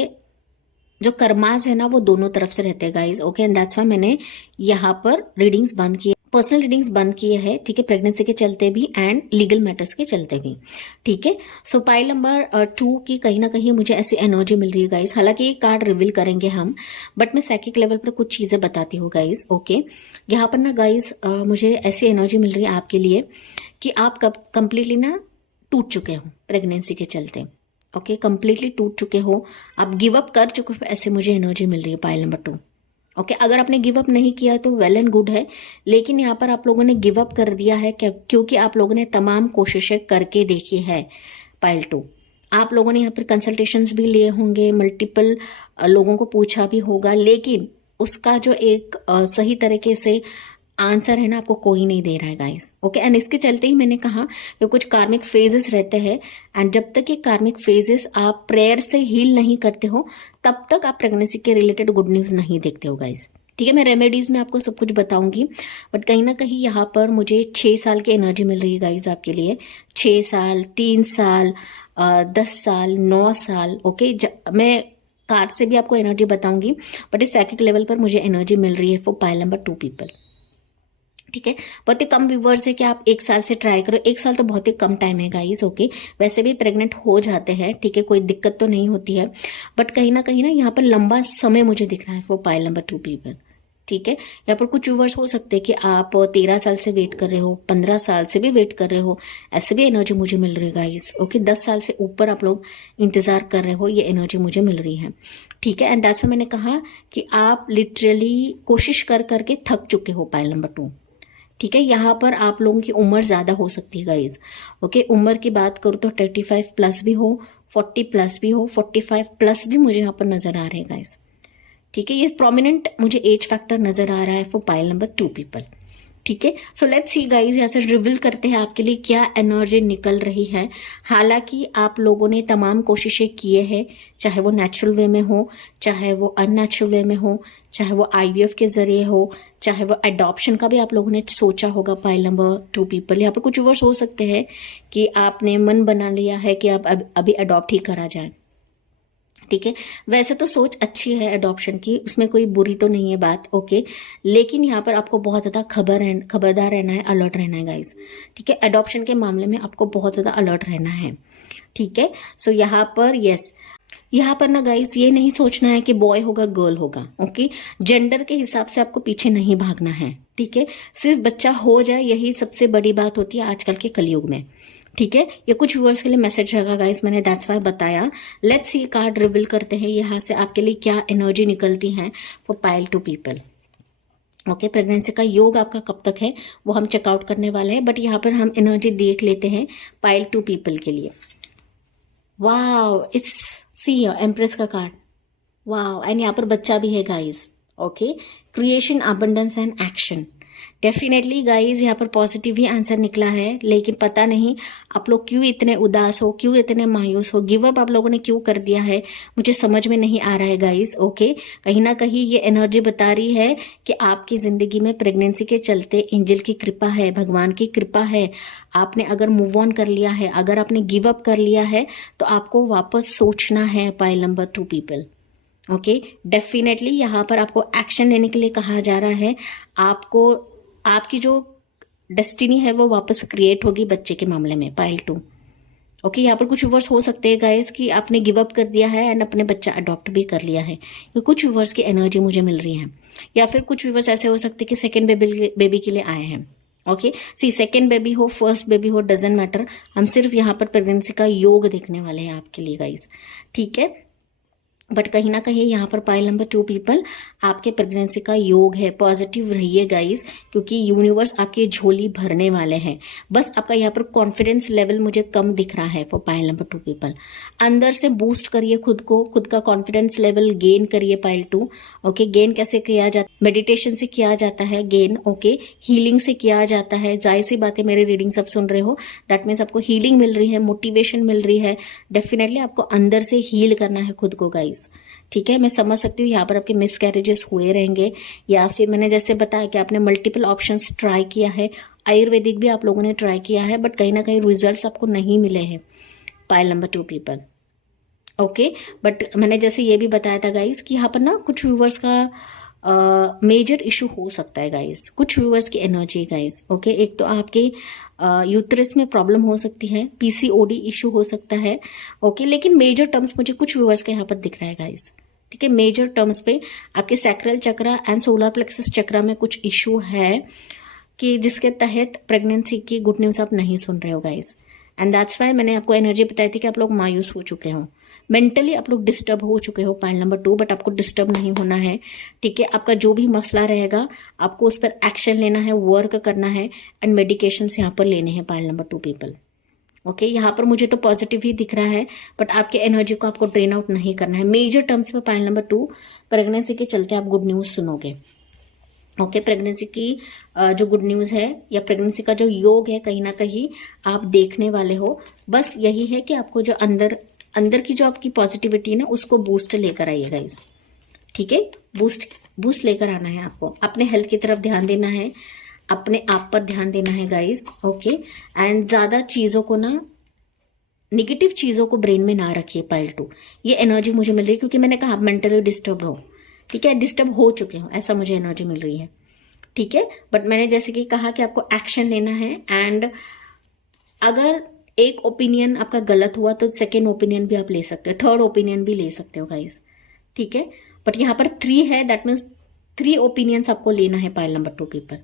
जो कर्माज है ना वो दोनों तरफ से रहते हैं guys. Okay, and that's why मैंने यहाँ पर रीडिंग्स बंद किए, पर्सनल रीडिंग्स बंद किए हैं। ठीक है, प्रेगनेंसी के चलते भी एंड लीगल मैटर्स के चलते भी। ठीक है, सो पाइल नंबर 2 की कहीं ना कहीं मुझे ऐसी एनर्जी मिल रही है गाइज। हालांकि ये कार्ड रिवील करेंगे हम, बट मैं साइकिक लेवल पर कुछ चीजें बताती हूँ गाइज। ओके, यहाँ पर ना गाइज मुझे ऐसी एनर्जी मिल रही है आपके लिए कि आप कंप्लीटली ना टूट चुके हो प्रेगनेंसी के चलते। ओके, कंप्लीटली टूट चुके हो, आप गिव अप कर चुके हो, ऐसे मुझे एनर्जी मिल रही है पाइल नंबर 2। ओके, अगर आपने गिव अप नहीं किया तो वेल एंड गुड है, लेकिन यहाँ पर आप लोगों ने गिव अप कर दिया है क्योंकि आप लोगों ने तमाम कोशिशें करके देखी है पाइल 2। आप लोगों ने यहाँ पर कंसल्टेशंस भी लिए होंगे, मल्टीपल लोगों को पूछा भी होगा, लेकिन उसका जो एक सही तरीके से आंसर है ना आपको कोई नहीं दे रहा है गाइस। ओके, एंड इसके चलते ही मैंने कहा कि कुछ कार्मिक फेजेस रहते हैं, एंड जब तक ये कार्मिक फेजेस आप प्रेयर से हील नहीं करते हो तब तक आप प्रेगनेंसी के रिलेटेड गुड न्यूज नहीं देखते हो गाइस। ठीक है, मैं रेमेडीज में आपको सब कुछ बताऊंगी, बट कहीं ना कहीं यहाँ पर मुझे 6 साल की एनर्जी मिल रही है गाइज आपके लिए। 6 साल, 3 साल, 10 साल, 9 साल। ओके, मैं कार्ड से भी आपको एनर्जी बताऊंगी, बट इस साइकिक लेवल पर मुझे एनर्जी मिल रही है फॉर पाइल नंबर 2 पीपल। ठीक है, बहुत ही कम व्यूवर्स है कि आप 1 साल से ट्राई करो। 1 साल तो बहुत ही कम टाइम है गाइस। ओके, वैसे भी प्रेग्नेंट हो जाते हैं, ठीक है, कोई दिक्कत तो नहीं होती है, बट कहीं ना यहाँ पर लंबा समय मुझे दिख रहा है फॉर पाइल नंबर 2 पीपल। ठीक है, यहाँ पर कुछ व्यूवर्स हो सकते हैं कि आप 13 साल से वेट कर रहे हो, 15 साल से भी वेट कर रहे हो, ऐसे भी एनर्जी मुझे मिल रही है गाइस। ओके, 10 साल से ऊपर आप लोग इंतजार कर रहे हो, ये एनर्जी मुझे मिल रही है। ठीक है, एंड दैट्स व्हाई मैंने कहा कि आप लिटरली कोशिश कर करके थक चुके हो पाइल नंबर 2। ठीक है, यहाँ पर आप लोगों की उम्र ज्यादा हो सकती है गाइज। ओके, उम्र की बात करूँ तो 35 प्लस भी हो, 40 प्लस भी हो, 45 प्लस भी मुझे यहाँ पर नजर आ रहे हैं गाइज। ठीक है, ये प्रोमिनेंट मुझे एज फैक्टर नजर आ रहा है फॉर पाइल नंबर 2 पीपल। ठीक है, सो लेट्स सी गाइज, यहाँ से रिवील करते हैं आपके लिए क्या एनर्जी निकल रही है। हालांकि आप लोगों ने तमाम कोशिशें किए हैं, चाहे वो नेचुरल वे में हो, चाहे वो अननेचुरल वे में हो, चाहे वो IVF के जरिए हो, चाहे वो अडॉप्शन का भी आप लोगों ने सोचा होगा पाइल नंबर 2 पीपल। यहाँ पर कुछ वर्ड्स हो सकते हैं कि आपने मन बना लिया है कि आप अभी अडॉप्ट ही करा जाए। ठीक है, वैसे तो सोच अच्छी है अडॉप्शन की, उसमें कोई बुरी तो नहीं है बात। ओके, लेकिन यहाँ पर आपको बहुत ज़्यादा खबरदार रहना है, अलर्ट रहना है गाइस। ठीक है, अडॉप्शन के मामले में आपको बहुत ज़्यादा अलर्ट रहना है। ठीक है, सो यहाँ पर यस, यहाँ पर ना गाइस ये नहीं सोचना है कि बॉय होगा गर्ल होगा। ओके, जेंडर के हिसाब से आपको पीछे नहीं भागना है। ठीक है, सिर्फ बच्चा हो जाए, यही सबसे बड़ी बात होती है आजकल के कलयुग में। ठीक है, ये कुछ व्यूअर्स के लिए मैसेज रहेगा गाइस, मैंने दैट्स वाई बताया। लेट्स सी कार्ड रिवील करते हैं यहाँ से आपके लिए क्या एनर्जी निकलती है for pile 2 people. Okay, pregnancy का योग आपका कब तक है वो हम चेकआउट करने वाले हैं, बट यहाँ पर हम एनर्जी देख लेते हैं पाइल 2 पीपल के लिए। वाओ, इट्स सी एम्प्रेस का कार्ड। वाओ, एंड यहाँ पर बच्चा भी है guys. Okay, creation, abundance and action. Definitely guys यहाँ पर पॉजिटिव ही आंसर निकला है, लेकिन पता नहीं आप लोग क्यों इतने उदास हो, क्यों इतने मायूस हो, गिव अप आप लोगों ने क्यों कर दिया है, मुझे समझ में नहीं आ रहा है गाइज। ओके, कहीं ना कहीं ये एनर्जी बता रही है कि आपकी जिंदगी में प्रेगनेंसी के चलते एंजल की कृपा है, भगवान की कृपा है। आपने अगर मूव ऑन कर लिया है, अगर आपने गिव अप कर लिया है, तो आपको वापस सोचना है pile number 2 people. Okay, definitely यहाँ पर आपको एक्शन लेने के लिए कहा जा रहा है। आपको आपकी जो डेस्टिनी है वो वापस क्रिएट होगी बच्चे के मामले में, पाइल 2। ओके, यहाँ पर कुछ व्यूवर्स हो सकते हैं गाइस कि आपने गिव अप कर दिया है एंड अपने बच्चा अडॉप्ट भी कर लिया है। ये कुछ व्यूवर्स की एनर्जी मुझे मिल रही है, या फिर कुछ व्यूवर्स ऐसे हो सकते हैं कि सेकेंड बेबी के लिए आए हैं। ओके, सी सेकेंड बेबी हो, फर्स्ट बेबी हो, डजंट मैटर, हम सिर्फ यहाँ पर प्रेगनेंसी का योग देखने वाले हैं आपके लिए गाइस। ठीक है, बट कहीं ना कहीं यहाँ पर पाइल नंबर 2 पीपल आपके प्रेगनेंसी का योग है। पॉजिटिव रहिए गाइस, क्योंकि यूनिवर्स आपकी झोली भरने वाले हैं। बस आपका यहाँ पर कॉन्फिडेंस लेवल मुझे कम दिख रहा है फॉर पाइल नंबर 2 पीपल। अंदर से बूस्ट करिए खुद को, खुद का कॉन्फिडेंस लेवल गेन करिए पाइल 2। ओके, गेन कैसे किया जाता है? मेडिटेशन से किया जाता है गेन। ओके, हीलिंग से किया जाता है। जाहिर सी बात है, मेरी रीडिंग सब सुन रहे हो, दैट मीन्स आपको हीलिंग मिल रही है, मोटिवेशन मिल रही है। डेफिनेटली आपको अंदर से हील करना है खुद को गाइस। ठीक है, मैं समझ सकती हूँ यहाँ पर आपके मिसकैरेजेस हुए रहेंगे, या फिर मैंने जैसे बताया कि आपने मल्टीपल ऑप्शंस ट्राई किया है, आयुर्वेदिक भी आप लोगों ने ट्राई किया है, बट कहीं ना कहीं रिजल्ट्स आपको नहीं मिले हैं pile number 2 people. Okay, but मैंने जैसे ये भी बताया था गाइस कि यहाँ पर ना कुछ व्यूवर्स का मेजर इशू हो सकता है गाइस, कुछ व्यूवर्स की एनर्जी गाइस। ओके, एक तो आपके यूट्रस में प्रॉब्लम हो सकती है, पीसीओडी इशू हो सकता है। ओके, लेकिन मेजर टर्म्स मुझे कुछ व्यूवर्स के यहाँ पर दिख रहा है गाइस। ठीक है, मेजर टर्म्स पे आपके sacral chakra and solar plexus chakra में कुछ इशू है कि जिसके तहत प्रेगनेंसी की गुड न्यूज आप नहीं सुन रहे हो गाइस। एंड दैट्स वाई मैंने आपको एनर्जी बताई थी कि आप लोग मायूस हो चुके हो, मेंटली आप लोग डिस्टर्ब हो चुके हो पाइल नंबर 2, बट आपको डिस्टर्ब नहीं होना है। ठीक है, आपका जो भी मसला रहेगा आपको उस पर एक्शन लेना है, वर्क करना है एंड मेडिकेशन यहाँ पर लेने हैं पाइल नंबर 2 पीपल। ओके, यहाँ पर मुझे तो पॉजिटिव ही दिख रहा है, बट आपके एनर्जी को आपको ड्रेन आउट नहीं करना है। मेजर टर्म्स में पाइल नंबर 2 प्रेगनेंसी के चलते आप गुड न्यूज सुनोगे। ओके, प्रेगनेंसी की जो गुड न्यूज है या प्रेगनेंसी का जो योग है कहीं ना कहीं आप देखने वाले हो। बस यही है कि आपको जो अंदर की जो आपकी पॉजिटिविटी है ना, उसको बूस्ट लेकर आइएगा इस। ठीक है, बूस्ट लेकर आना है आपको। अपने हेल्थ की तरफ ध्यान देना है, अपने आप पर ध्यान देना है गाइस। ओके, एंड ज्यादा चीजों को ना, निगेटिव चीजों को ब्रेन में ना रखिए पाइल 2। ये एनर्जी मुझे मिल रही है क्योंकि मैंने कहा आप मेंटली डिस्टर्ब हो। ठीक है, डिस्टर्ब हो चुके हो, ऐसा मुझे एनर्जी मिल रही है। ठीक है, बट मैंने जैसे कि कहा कि आपको एक्शन लेना है, एंड अगर एक ओपिनियन आपका गलत हुआ तो सेकेंड ओपिनियन भी आप ले सकते हो, थर्ड ओपिनियन भी ले सकते हो गाइस। ठीक है, बट यहाँ पर 3 है, दैट मीन्स 3 ओपिनियंस आपको लेना है पाइल नंबर 2 पीपल।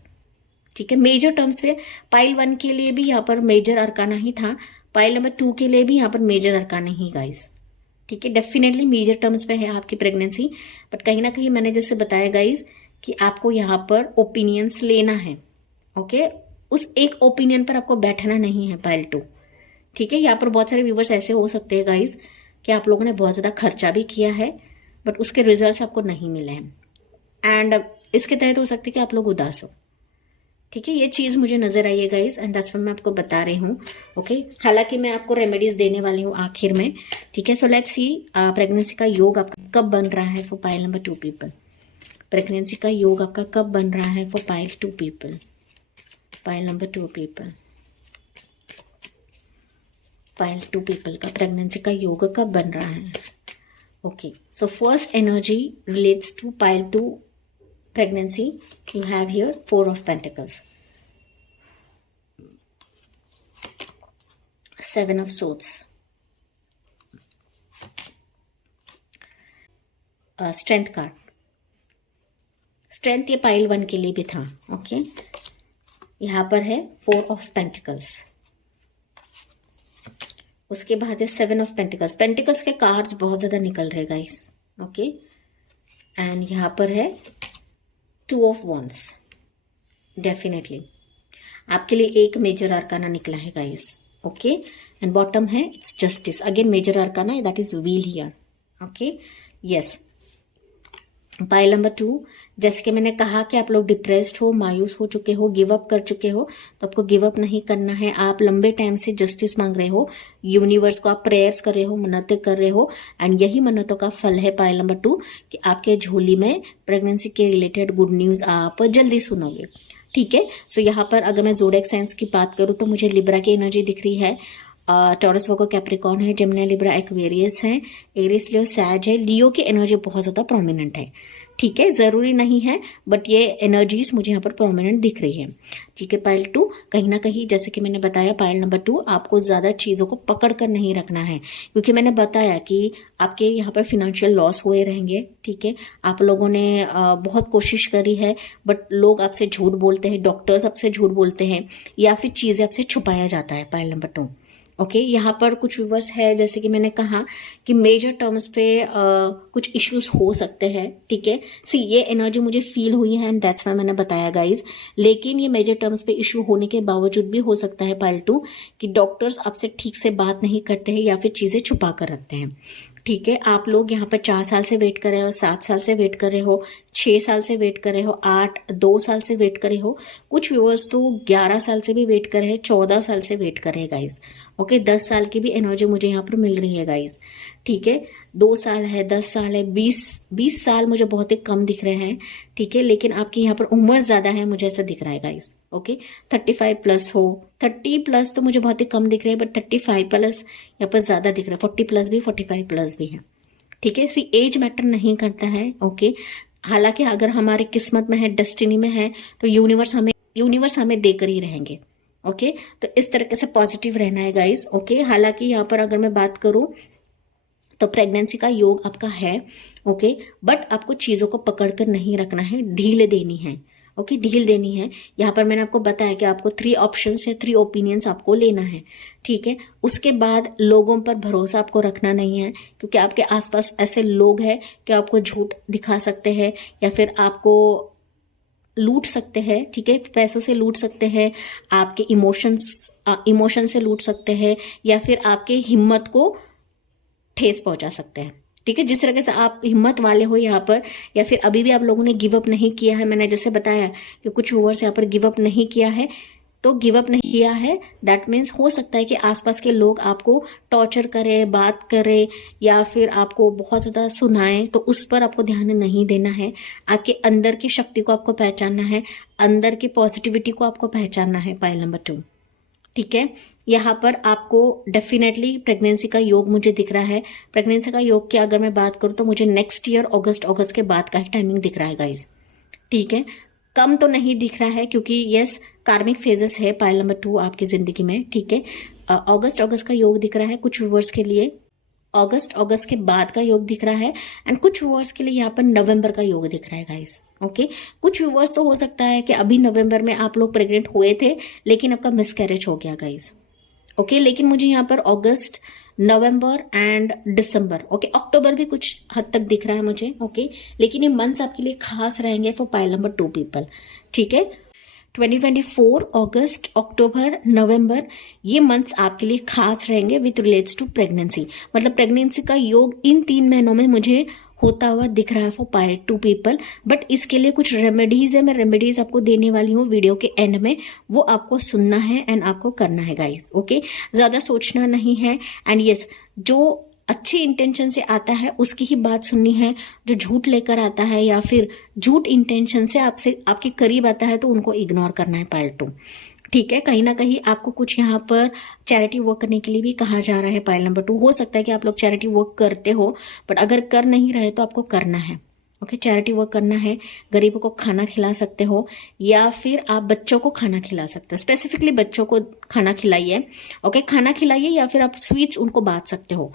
ठीक है, मेजर टर्म्स पे पाइल 1 के लिए भी यहाँ पर मेजर अरकाना ही था, पाइल नंबर 2 के लिए भी यहाँ पर मेजर अरकाना ही गाइस। ठीक है, डेफिनेटली मेजर टर्म्स पे है आपकी प्रेगनेंसी, बट कहीं ना कहीं मैंने जैसे बताया गाइस कि आपको यहाँ पर ओपिनियंस लेना है। ओके, उस एक ओपिनियन पर आपको बैठना नहीं है पाइल 2। ठीक है, यहाँ पर बहुत सारे व्यूवर्स ऐसे हो सकते हैं गाइस कि आप लोगों ने बहुत ज़्यादा खर्चा भी किया है, बट उसके रिजल्ट्स आपको नहीं मिले हैं, एंड इसके तहत हो सकता है कि आप लोग उदास हो। ठीक है, ये चीज़ मुझे नजर आई है गाइस, एंड दैट्स व्हाई मैं आपको बता रही हूँ। ओके, हालांकि मैं आपको रेमेडीज देने वाली हूँ आखिर में। ठीक है, सो लेट्स सी प्रेगनेंसी का योग आपका कब बन रहा है for pile number 2 people. Pregnancy का योग आपका कब बन रहा है for pile 2 people, pile number 2 people. Pile 2 people का प्रेगनेंसी का योग कब बन रहा है। Okay, so first energy relates to pile 2 pregnancy. You have here 4 of Pentacles, 7 of Swords, Strength card. Strength ये पाइल 1 के लिए भी था। ओके, यहाँ पर है 4 of Pentacles, उसके बाद है 7 ऑफ पेंटिकल्स। पेंटिकल्स के कार्ड्स बहुत ज्यादा निकल रहे गाइस, ओके। एंड यहाँ पर है 2 ऑफ वॉन्ड्स। डेफिनेटली आपके लिए एक मेजर आर्काना निकला है गाइस, ओके। एंड बॉटम है it's justice, again major arcana, that is wheel here, okay. Yes, pile number 2, जैसे कि मैंने कहा कि आप लोग डिप्रेस्ड हो, मायूस हो चुके हो, गिव अप कर चुके हो, तो आपको गिव अप नहीं करना है। आप लंबे टाइम से जस्टिस मांग रहे हो, यूनिवर्स को आप प्रेयर्स कर रहे हो, मन्नतें कर रहे हो, एंड यही मन्नतों का फल है पाइल नंबर 2 कि आपके झोली में प्रेगनेंसी के रिलेटेड गुड न्यूज आप जल्दी सुनोगे, ठीक है। सो यहाँ पर अगर मैं ज़ोडिएक साइंस की बात करूँ तो मुझे लिब्रा की एनर्जी दिख रही है, टॉरस वर्गो कैप्रिकॉर्न है, जेमिनी लिब्रा एक्वेरियस है, एरिस लियो सैज है, लियो की एनर्जी बहुत ज़्यादा प्रोमिनेंट है, ठीक है। ज़रूरी नहीं है बट ये एनर्जीज मुझे यहाँ पर प्रोमिनेंट दिख रही है, ठीक है। पाइल 2, कहीं ना कहीं जैसे कि मैंने बताया पाइल नंबर 2 आपको ज़्यादा चीज़ों को पकड़ कर नहीं रखना है, क्योंकि मैंने बताया कि आपके यहाँ पर फिनेंशियल लॉस हुए रहेंगे, ठीक है। आप लोगों ने बहुत कोशिश करी है बट लोग आपसे झूठ बोलते हैं, डॉक्टर्स आपसे झूठ बोलते हैं, या फिर चीज़ें आपसे छुपाया जाता है पाइल नंबर 2, ओके। यहाँ पर कुछ व्यूवर्स है, जैसे कि मैंने कहा कि मेजर टर्म्स पे कुछ इश्यूज हो सकते हैं, ठीक है। सी ये एनर्जी मुझे फील हुई है एंड दैट्स व्हाई मैंने बताया गाइज, लेकिन ये मेजर टर्म्स पे इश्यू होने के बावजूद भी हो सकता है पाइल 2 कि डॉक्टर्स आपसे ठीक से बात नहीं करते हैं या फिर चीज़ें छुपा कर रखते हैं, ठीक है। आप लोग यहाँ पर 4 साल से वेट कर रहे हो, 7 साल से वेट कर रहे हो, 6 साल से वेट कर रहे हो, 2 साल से वेट कर रहे हो, कुछ व्यूअर्स तो 11 साल से भी वेट कर रहे हैं, 14 साल से वेट कर रहे हैं गाइज, ओके। 10 साल की भी एनर्जी मुझे यहाँ पर मिल रही है गाइज, ठीक है। 2 साल है, 10 साल है, 20 साल मुझे बहुत ही कम दिख रहे हैं, ठीक है। लेकिन आपकी यहाँ पर उम्र ज्यादा है, मुझे ऐसा दिख रहा है गाइज, ओके। 35 प्लस हो, 30 प्लस तो मुझे बहुत ही कम दिख रहे हैं बट 35 प्लस यहाँ पर ज्यादा दिख रहा है, 40 प्लस भी, 45 प्लस भी है, ठीक है। सी एज मैटर नहीं करता है, ओके। हालांकि अगर हमारे किस्मत में है, डेस्टिनी में है, तो यूनिवर्स हमें देकर ही रहेंगे, ओके। तो इस तरीके से पॉजिटिव रहना है गाइज, ओके। हालांकि यहाँ पर अगर मैं बात करूं तो प्रेगनेंसी का योग आपका है, ओके, बट आपको चीजों को पकड़कर नहीं रखना है, ढील देनी है, ओके, ढील देनी है। यहाँ पर मैंने आपको बताया कि आपको 3 ऑप्शन है, 3 ओपिनियंस आपको लेना है, ठीक है। उसके बाद लोगों पर भरोसा आपको रखना नहीं है, क्योंकि आपके आसपास ऐसे लोग हैं कि आपको झूठ दिखा सकते हैं या फिर आपको लूट सकते हैं, ठीक है। पैसों से लूट सकते हैं, आपके इमोशन से लूट सकते हैं, या फिर आपके हिम्मत को ठेस पहुंचा सकते हैं, ठीक है। जिस तरह से आप हिम्मत वाले हो यहाँ पर, या फिर अभी भी आप लोगों ने गिव अप नहीं किया है, मैंने जैसे बताया कि कुछ व्यूअर्स यहाँ पर गिव अप नहीं किया है, तो गिव अप नहीं किया है दैट मीन्स हो सकता है कि आसपास के लोग आपको टॉर्चर करें, बात करें, या फिर आपको बहुत ज़्यादा सुनाएं, तो उस पर आपको ध्यान नहीं देना है। आपके अंदर की शक्ति को आपको पहचानना है, अंदर की पॉजिटिविटी को आपको पहचानना है पाइल नंबर 2, ठीक है। यहाँ पर आपको डेफिनेटली प्रेगनेंसी का योग मुझे दिख रहा है। प्रेगनेंसी का योग की अगर मैं बात करूँ तो मुझे नेक्स्ट ईयर अगस्त के बाद का ही टाइमिंग दिख रहा है गाइज, ठीक है। कम तो नहीं दिख रहा है क्योंकि यस कार्मिक फेजेस है पाइल नंबर 2 आपकी जिंदगी में, ठीक है। अगस्त का योग दिख रहा है कुछ व्यूअर्स के लिए, अगस्त के बाद का योग दिख रहा है, एंड कुछ व्यूअर्स के लिए यहाँ पर नवंबर का योग दिख रहा है गाइस, ओके। कुछ व्यूअर्स तो हो सकता है कि अभी नवंबर में आप लोग प्रेग्नेंट हुए थे लेकिन आपका मिसकैरेज हो गया गाइस, ओके। लेकिन मुझे यहाँ पर अगस्त, नवंबर एंड दिसंबर, ओके, अक्टूबर भी कुछ हद तक दिख रहा है मुझे, ओके। लेकिन ये मंथ्स आपके लिए खास रहेंगे फॉर पाइल नंबर 2 पीपल, ठीक है। 2024 अगस्त, अक्टूबर, नवंबर, ये मंथ्स आपके लिए खास रहेंगे विथ रिलेट्स टू प्रेगनेंसी। मतलब प्रेगनेंसी का योग इन 3 महीनों में मुझे होता हुआ दिख रहा है फॉर पाइल 2 पीपल, बट इसके लिए कुछ रेमेडीज है, मैं रेमेडीज आपको देने वाली हूँ वीडियो के एंड में, वो आपको सुनना है एंड आपको करना है गाइस, ओके। ज्यादा सोचना नहीं है, एंड यस जो अच्छे इंटेंशन से आता है उसकी ही बात सुननी है। जो झूठ लेकर आता है या फिर झूठ इंटेंशन से आपसे आपके करीब आता है तो उनको इग्नोर करना है पाइल 2, ठीक है। कहीं ना कहीं आपको कुछ यहाँ पर चैरिटी वर्क करने के लिए भी कहा जा रहा है पाइल नंबर 2। हो सकता है कि आप लोग चैरिटी वर्क करते हो बट अगर कर नहीं रहे तो आपको करना है, ओके। चैरिटी वर्क करना है, गरीबों को खाना खिला सकते हो या फिर आप बच्चों को खाना खिला सकते हो, स्पेसिफिकली बच्चों को खाना खिलाइए, ओके। खाना खिलाइए या फिर आप स्वीट्स उनको बांट सकते हो।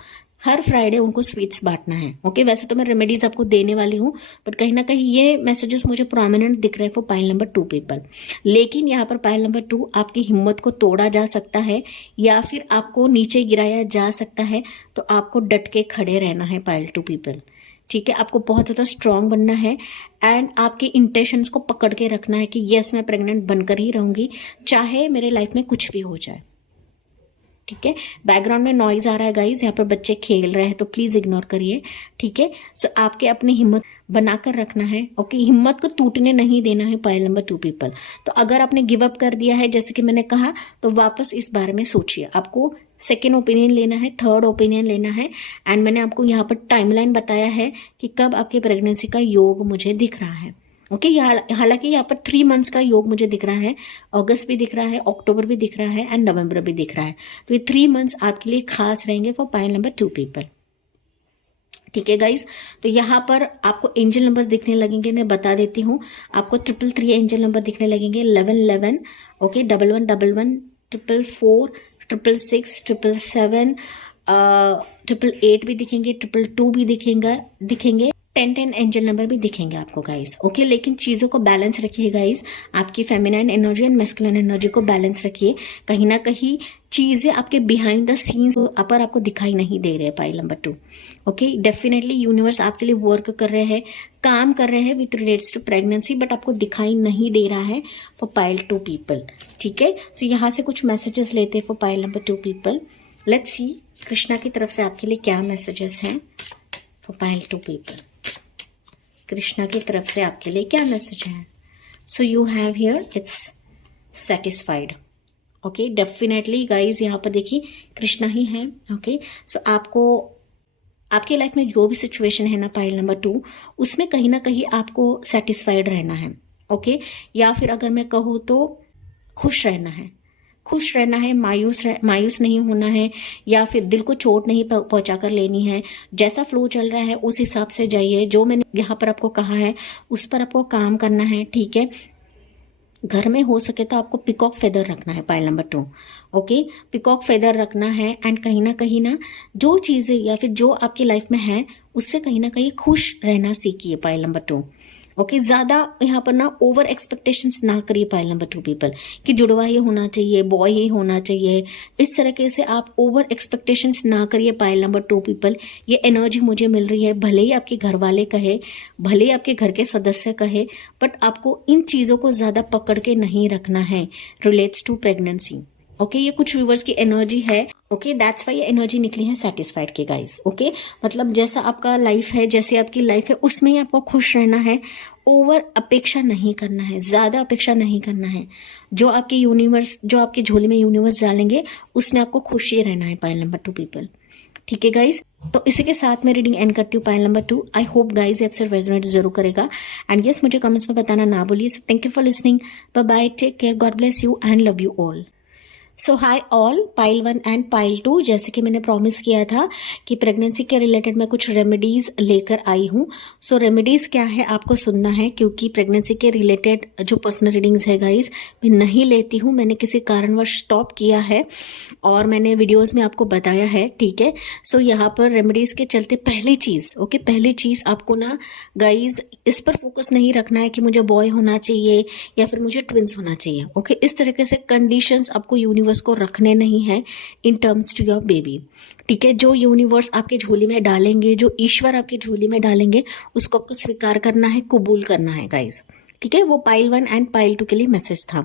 हर फ्राइडे उनको स्वीट्स बांटना है। ओके, वैसे तो मैं रेमेडीज आपको देने वाली हूँ, बट कहीं ना कहीं ये मैसेजेस मुझे प्रोमिनेंट दिख रहे हैं फॉर पाइल नंबर 2 पीपल। लेकिन यहाँ पर पाइल नंबर 2, आपकी हिम्मत को तोड़ा जा सकता है या फिर आपको नीचे गिराया जा सकता है, तो आपको डट के खड़े रहना है पाइल 2 पीपल। ठीक है, आपको बहुत ज़्यादा स्ट्रांग बनना है एंड आपके इंटेंशंस को पकड़ के रखना है कि यस, मैं प्रेग्नेंट बनकर ही रहूंगी, चाहे मेरे लाइफ में कुछ भी हो जाए। ठीक है, बैकग्राउंड में नॉइज आ रहा है गाइज, यहाँ पर बच्चे खेल रहे हैं तो प्लीज इग्नोर करिए। ठीक है, सो आपके अपनी हिम्मत बनाकर रखना है। ओके, हिम्मत को टूटने नहीं देना है पाइल नंबर 2 पीपल। तो अगर आपने गिव अप कर दिया है, जैसे कि मैंने कहा, तो वापस इस बारे में सोचिए। आपको सेकेंड ओपिनियन लेना है, थर्ड ओपिनियन लेना है। एंड मैंने आपको यहाँ पर टाइमलाइन बताया है कि कब आपकी प्रेगनेंसी का योग मुझे दिख रहा है। ओके, हालांकि यहाँ पर 3 मंथ्स का योग मुझे दिख रहा है, अगस्त भी दिख रहा है, अक्टूबर भी दिख रहा है एंड नवंबर भी दिख रहा है। तो ये 3 मंथ्स आपके लिए खास रहेंगे फॉर पाइल नंबर 2 पीपल। ठीक है गाइज, तो यहाँ पर आपको एंजल नंबर्स दिखने लगेंगे, मैं बता देती हूँ। आपको 333 एंजल नंबर दिखने लगेंगे, 1111, ओके, 1111, 444, 666, 777, 888 भी दिखेंगे, 222 भी दिखेंगे 1010 एंजल नंबर भी दिखेंगे आपको गाइस। ओके, लेकिन चीजों को बैलेंस रखिए गाइस, आपकी feminine energy and masculine energy को बैलेंस रखिए। कहीं ना कहीं चीजें आपके बिहाइंड द सीन्स अपर आपको दिखाई नहीं दे रहे हैं pile number 2। Okay, definitely universe आपके लिए वर्क कर रहे हैं, काम कर रहे हैं with relates to pregnancy, but आपको दिखाई नहीं दे रहा है फॉर पाइल 2 पीपल। ठीक है, सो यहाँ से कुछ मैसेजेस लेते हैं for pile number 2 people. Let's see Krishna की तरफ से आपके लिए क्या मैसेजेस हैं फॉर पाइल 2 पीपल। कृष्णा की तरफ से आपके लिए क्या मैसेज है? So you have here it's satisfied. Okay, definitely guys, यहाँ पर देखिए कृष्णा ही है। ओके, सो आपको आपके लाइफ में जो भी सिचुएशन है ना पाइल नंबर 2, उसमें कहीं ना कहीं आपको सेटिस्फाइड रहना है। ओके, या फिर अगर मैं कहूँ तो खुश रहना है, मायूस नहीं होना है, या फिर दिल को चोट नहीं पहुंचा कर लेनी है। जैसा फ्लो चल रहा है उस हिसाब से जाइए। जो मैंने यहाँ पर आपको कहा है उस पर आपको काम करना है। ठीक है, घर में हो सके तो आपको पिकॉक फेदर रखना है pile number 2। Okay, peacock feather रखना है एंड कहीं ना जो चीजें या फिर जो आपकी लाइफ में है उससे कहीं ना कहीं खुश रहना सीखिए पाइल नंबर 2। ओके, ज्यादा यहाँ पर ना ओवर एक्सपेक्टेशंस ना करिए पाइल नंबर 2 पीपल कि जुड़वा ही होना चाहिए, बॉय ही होना चाहिए। इस तरीके से आप ओवर एक्सपेक्टेशंस ना करिए पाइल नंबर 2 पीपल। ये एनर्जी मुझे मिल रही है, भले ही आपके घर वाले कहे, भले ही आपके घर के सदस्य कहे, बट आपको इन चीजों को ज्यादा पकड़ के नहीं रखना है रिलेट्स टू प्रेगनेंसी। ओके, ये कुछ व्यूवर्स की एनर्जी है। ओके, दैट्स वाई ये एनर्जी निकली है सेटिस्फाइड के गाइस। ओके, मतलब जैसा आपका लाइफ है, जैसे आपकी लाइफ है, उसमें ही आपको खुश रहना है। ओवर अपेक्षा नहीं करना है, ज्यादा अपेक्षा नहीं करना है। जो आपकी झोली में यूनिवर्स डालेंगे उसमें आपको खुशी रहना है पाइल नंबर 2 पीपल। ठीक है गाइज, तो इसी के साथ मैं रीडिंग एंड करती हूँ pile number 2। I hope guys आप सिर्फ रेजोनेट जरूर करेगा एंड यस, मुझे कमेंट्स में बताना ना भूलिए। Thank you for listening, bye bye, take care, God bless you and love you all. So hi all, pile 1 and pile 2, जैसे कि मैंने प्रॉमिस किया था कि प्रेगनेंसी के रिलेटेड मैं कुछ रेमेडीज लेकर आई हूँ। सो रेमेडीज क्या है आपको सुनना है, क्योंकि प्रेगनेंसी के रिलेटेड जो पर्सनल रीडिंग्स है गाइज मैं नहीं लेती हूँ। मैंने किसी कारणवश स्टॉप किया है और मैंने वीडियोज में आपको बताया है। ठीक है, सो यहाँ पर रेमेडीज के चलते पहली चीज आपको ना गाइज इस पर फोकस नहीं रखना है कि मुझे बॉय होना चाहिए या फिर मुझे ट्विंस होना चाहिए। ओके, इस तरीके से कंडीशंस आपको यूनिवर्स को रखने नहीं है in terms to your baby. ठीक है, जो यूनिवर्स आपके झोली में डालेंगे, जो ईश्वर आपकी झोली में डालेंगे, उसको आपको स्वीकार करना है, कबूल करना है गाइज। ठीक है, वो पाइल 1 एंड पाइल 2 के लिए मैसेज था।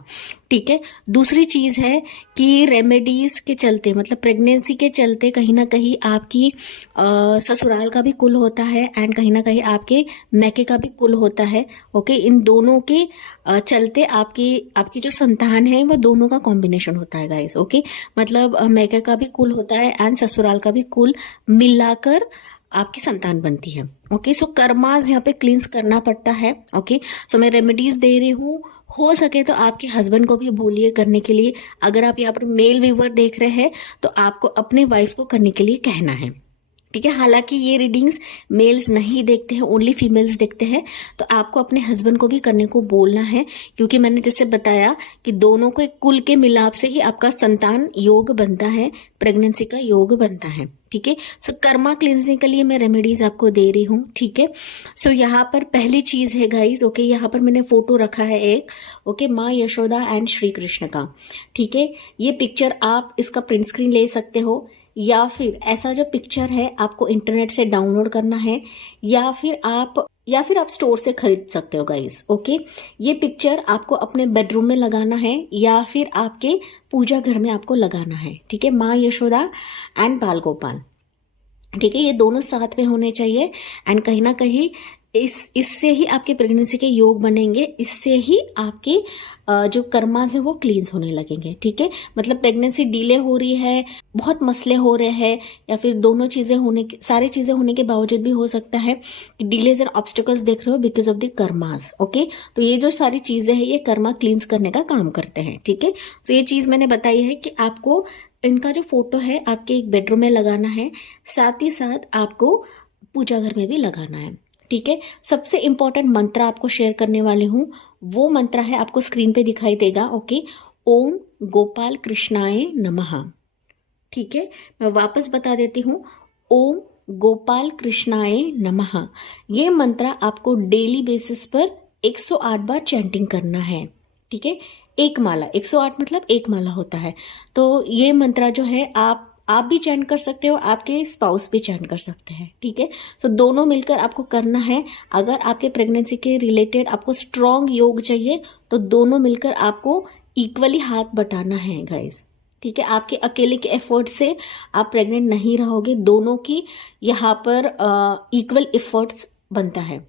ठीक है, दूसरी चीज है कि रेमेडीज के चलते, मतलब प्रेगनेंसी के चलते कहीं ना कहीं आपकी ससुराल का भी कुल होता है एंड कहीं ना कहीं आपके मैके का भी कुल होता है। ओके, इन दोनों के चलते आपकी जो संतान है वो दोनों का कॉम्बिनेशन होता है गाइस। ओके, मतलब मैके का भी कुल होता है एंड ससुराल का भी कुल मिलाकर आपकी संतान बनती है। ओके, सो कर्मास यहाँ पे क्लींस करना पड़ता है। ओके, सो मैं रेमेडीज दे रही हूँ, हो सके तो आपके हस्बैंड को भी बोलिए करने के लिए। अगर आप यहाँ पर मेल व्यूवर देख रहे हैं तो आपको अपने वाइफ को करने के लिए कहना है। ठीक है। हालांकि ये रीडिंग्स मेल्स नहीं देखते हैं, ओनली फीमेल्स देखते हैं, तो आपको अपने हस्बैंड को भी करने को बोलना है, क्योंकि मैंने जैसे बताया कि दोनों को एक कुल के मिलाप से ही आपका संतान योग बनता है, प्रेगनेंसी का योग बनता है। ठीक है। सो कर्मा क्लिनजिंग के लिए मैं रेमेडीज आपको दे रही हूँ। ठीक है। सो यहाँ पर पहली चीज है गाइज, ओके, यहाँ पर मैंने फोटो रखा है एक, ओके, माँ यशोदा एंड श्री कृष्ण का। ठीक है। ये पिक्चर आप इसका प्रिंट स्क्रीन ले सकते हो, या फिर ऐसा जो पिक्चर है आपको इंटरनेट से डाउनलोड करना है, या फिर आप स्टोर से खरीद सकते हो गाइस। ओके। ये पिक्चर आपको अपने बेडरूम में लगाना है, या फिर आपके पूजा घर में आपको लगाना है। ठीक है। माँ यशोदा एंड बाल गोपाल, ठीक है, ये दोनों साथ में होने चाहिए। एंड कहीं ना कहीं इससे ही आपके प्रेगनेंसी के योग बनेंगे, इससे ही आपके जो कर्मास है वो क्लींस होने लगेंगे। ठीक है। मतलब प्रेगनेंसी डिले हो रही है, बहुत मसले हो रहे हैं, या फिर दोनों चीजें सारी चीजें होने के बावजूद भी हो सकता है कि डिलेज एंड ऑब्स्टिकल्स देख रहे हो because of the karmas. Okay. तो ये जो सारी चीजें हैं ये कर्मा क्लींस करने का काम करते हैं। ठीक है। तो ये चीज मैंने बताई है कि आपको इनका जो फोटो है आपके एक बेडरूम में लगाना है, साथ ही साथ आपको पूजा घर में भी लगाना है। ठीक है। सबसे इंपॉर्टेंट मंत्र आपको शेयर करने वाली हूँ, वो मंत्र है, आपको स्क्रीन पे दिखाई देगा। ओके। ओम गोपाल कृष्णाय नमः। ठीक है। मैं वापस बता देती हूँ, ओम गोपाल कृष्णाय नमः। ये मंत्र आपको डेली बेसिस पर 108 बार चैंटिंग करना है। ठीक है। एक माला, 108 मतलब एक माला होता है। तो ये मंत्र जो है आप भी चैंट कर सकते हो, आपके स्पाउस भी चैंट कर सकते हैं। ठीक है। सो दोनों मिलकर आपको करना है। अगर आपके प्रेगनेंसी के रिलेटेड आपको स्ट्रॉन्ग योग चाहिए तो दोनों मिलकर आपको इक्वली हाथ बटाना है गाइस। ठीक है। आपके अकेले के एफर्ट से आप प्रेग्नेंट नहीं रहोगे, दोनों की यहाँ पर इक्वल एफर्ट्स बनता है।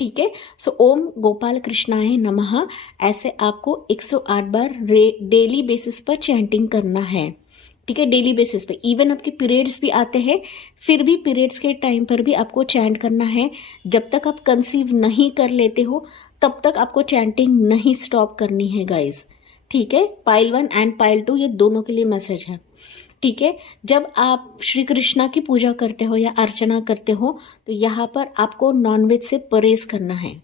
ठीक है। सो ओम गोपाल कृष्णाय नमः ऐसे आपको 108 बार डेली बेसिस पर चैंटिंग करना है। ठीक है। डेली बेसिस पे, इवन आपके पीरियड्स भी आते हैं, फिर भी पीरियड्स के टाइम पर भी आपको चैंट करना है। जब तक आप कंसीव नहीं कर लेते हो तब तक आपको चैंटिंग नहीं स्टॉप करनी है गाइस। ठीक है। पाइल 1 एंड पाइल 2 ये दोनों के लिए मैसेज है। ठीक है। जब आप श्री कृष्णा की पूजा करते हो या अर्चना करते हो तो यहाँ पर आपको नॉनवेज से परहेज करना है।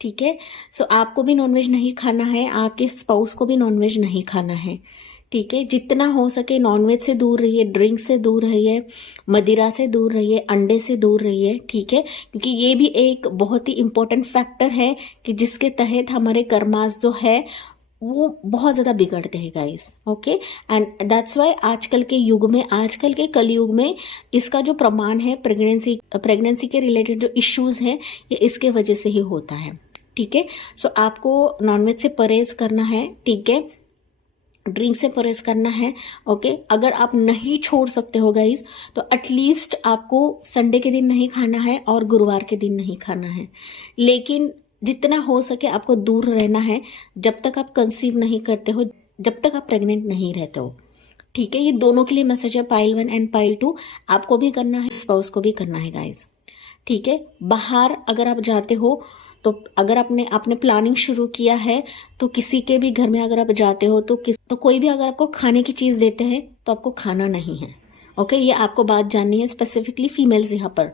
ठीक है। सो आपको भी नॉनवेज नहीं खाना है, आपके स्पाउस को भी नॉनवेज नहीं खाना है। ठीक है। जितना हो सके नॉनवेज से दूर रहिए, ड्रिंक से दूर रहिए, मदिरा से दूर रहिए, अंडे से दूर रहिए। ठीक है। क्योंकि ये भी एक बहुत ही इंपॉर्टेंट फैक्टर है कि जिसके तहत हमारे कर्मास जो है वो बहुत ज्यादा बिगड़ते हैं guys. Okay. And that's why आजकल के युग में, आजकल के कलयुग में इसका जो प्रमाण है, प्रेगनेंसी के रिलेटेड जो इश्यूज हैं ये इसके वजह से ही होता है। ठीक है। सो आपको नॉनवेज से परहेज करना है। ठीक है। ड्रिंक से परहेज करना है। ओके। अगर आप नहीं छोड़ सकते हो गाइस तो एटलीस्ट आपको संडे के दिन नहीं खाना है और गुरुवार के दिन नहीं खाना है, लेकिन जितना हो सके आपको दूर रहना है जब तक आप कंसीव नहीं करते हो, जब तक आप प्रेग्नेंट नहीं रहते हो। ठीक है। ये दोनों के लिए मैसेज है, पाइल 1 एंड पाइल 2। आपको भी करना है, स्पाउस को भी करना है गाइस। ठीक है। बाहर अगर आप जाते हो तो अगर आपने प्लानिंग शुरू किया है तो किसी के भी घर में अगर आप जाते हो तो कोई भी अगर आपको खाने की चीज देते हैं तो आपको खाना नहीं है। ओके। ये आपको बात जाननी है, स्पेसिफिकली फीमेल्स यहाँ पर।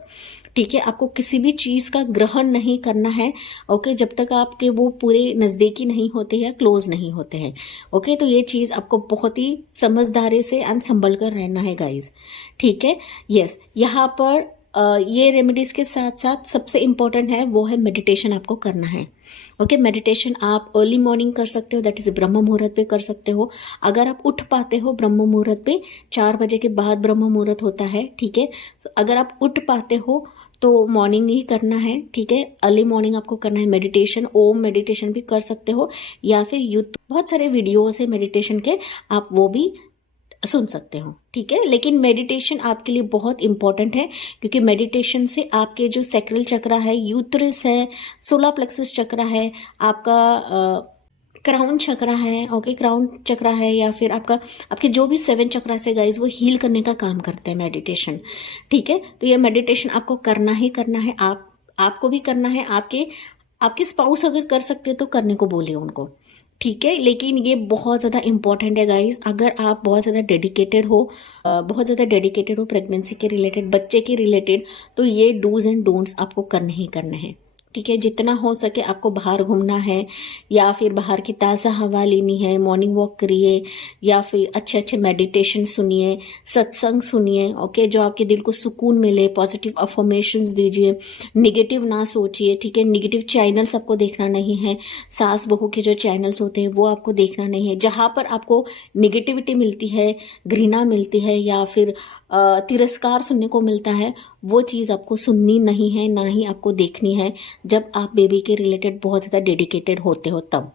ठीक है। आपको किसी भी चीज का ग्रहण नहीं करना है। ओके। जब तक आपके वो पूरे नजदीकी नहीं होते या क्लोज नहीं होते हैं। ओके। तो ये चीज आपको बहुत ही समझदारी से एंड संभल कर रहना है गाइज। ठीक है। यस। यहाँ पर ये रेमेडीज के साथ साथ सबसे इंपॉर्टेंट है वो है मेडिटेशन आपको करना है। ओके। मेडिटेशन आप अर्ली मॉर्निंग कर सकते हो, दैट इज ब्रह्म मुहूर्त पे कर सकते हो। अगर आप उठ पाते हो ब्रह्म मुहूर्त पे, 4 बजे के बाद ब्रह्म मुहूर्त होता है। ठीक है। अगर आप उठ पाते हो तो मॉर्निंग ही करना है। ठीक है। अर्ली मॉर्निंग आपको करना है मेडिटेशन। ओम मेडिटेशन भी कर सकते हो, या फिर यूट्यूब बहुत सारे वीडियोस है मेडिटेशन के, आप वो भी सुन सकते हो। ठीक है। लेकिन मेडिटेशन आपके लिए बहुत इंपॉर्टेंट है, क्योंकि मेडिटेशन से आपके जो सैक्रल चक्र है, यूट्रस है, सोलर प्लेक्सस चक्र है, आपका क्राउन चक्र है। ओके। क्राउन चक्र है, या फिर आपके जो भी 7 चक्र से गाइज वो हील करने का काम करते हैं मेडिटेशन। ठीक है। तो ये मेडिटेशन आपको करना ही करना है, आपको भी करना है। आपके स्पाउस अगर कर सकते हो तो करने को बोलिए उनको। ठीक है, लेकिन ये बहुत ज़्यादा इंपॉर्टेंट है गाइस। अगर आप बहुत ज़्यादा डेडिकेटेड हो प्रेगनेंसी के रिलेटेड, बच्चे के रिलेटेड, तो ये डूज एंड डोंट्स आपको करने ही करने हैं। ठीक है, जितना हो सके आपको बाहर घूमना है, या फिर बाहर की ताज़ा हवा लेनी है, मॉर्निंग वॉक करिए, या फिर अच्छे अच्छे मेडिटेशन सुनिए, सत्संग सुनिए। ओके, जो आपके दिल को सुकून मिले, पॉजिटिव अफर्मेशंस दीजिए, निगेटिव ना सोचिए। ठीक है, निगेटिव चैनल्स आपको देखना नहीं है, सास बहू के जो चैनल्स होते हैं वो आपको देखना नहीं है। जहाँ पर आपको निगेटिविटी मिलती है, घृणा मिलती है, या फिर तिरस्कार सुनने को मिलता है, वो चीज़ आपको सुननी नहीं है, ना ही आपको देखनी है, जब आप बेबी के रिलेटेड बहुत ज़्यादा डेडिकेटेड होते हो तब।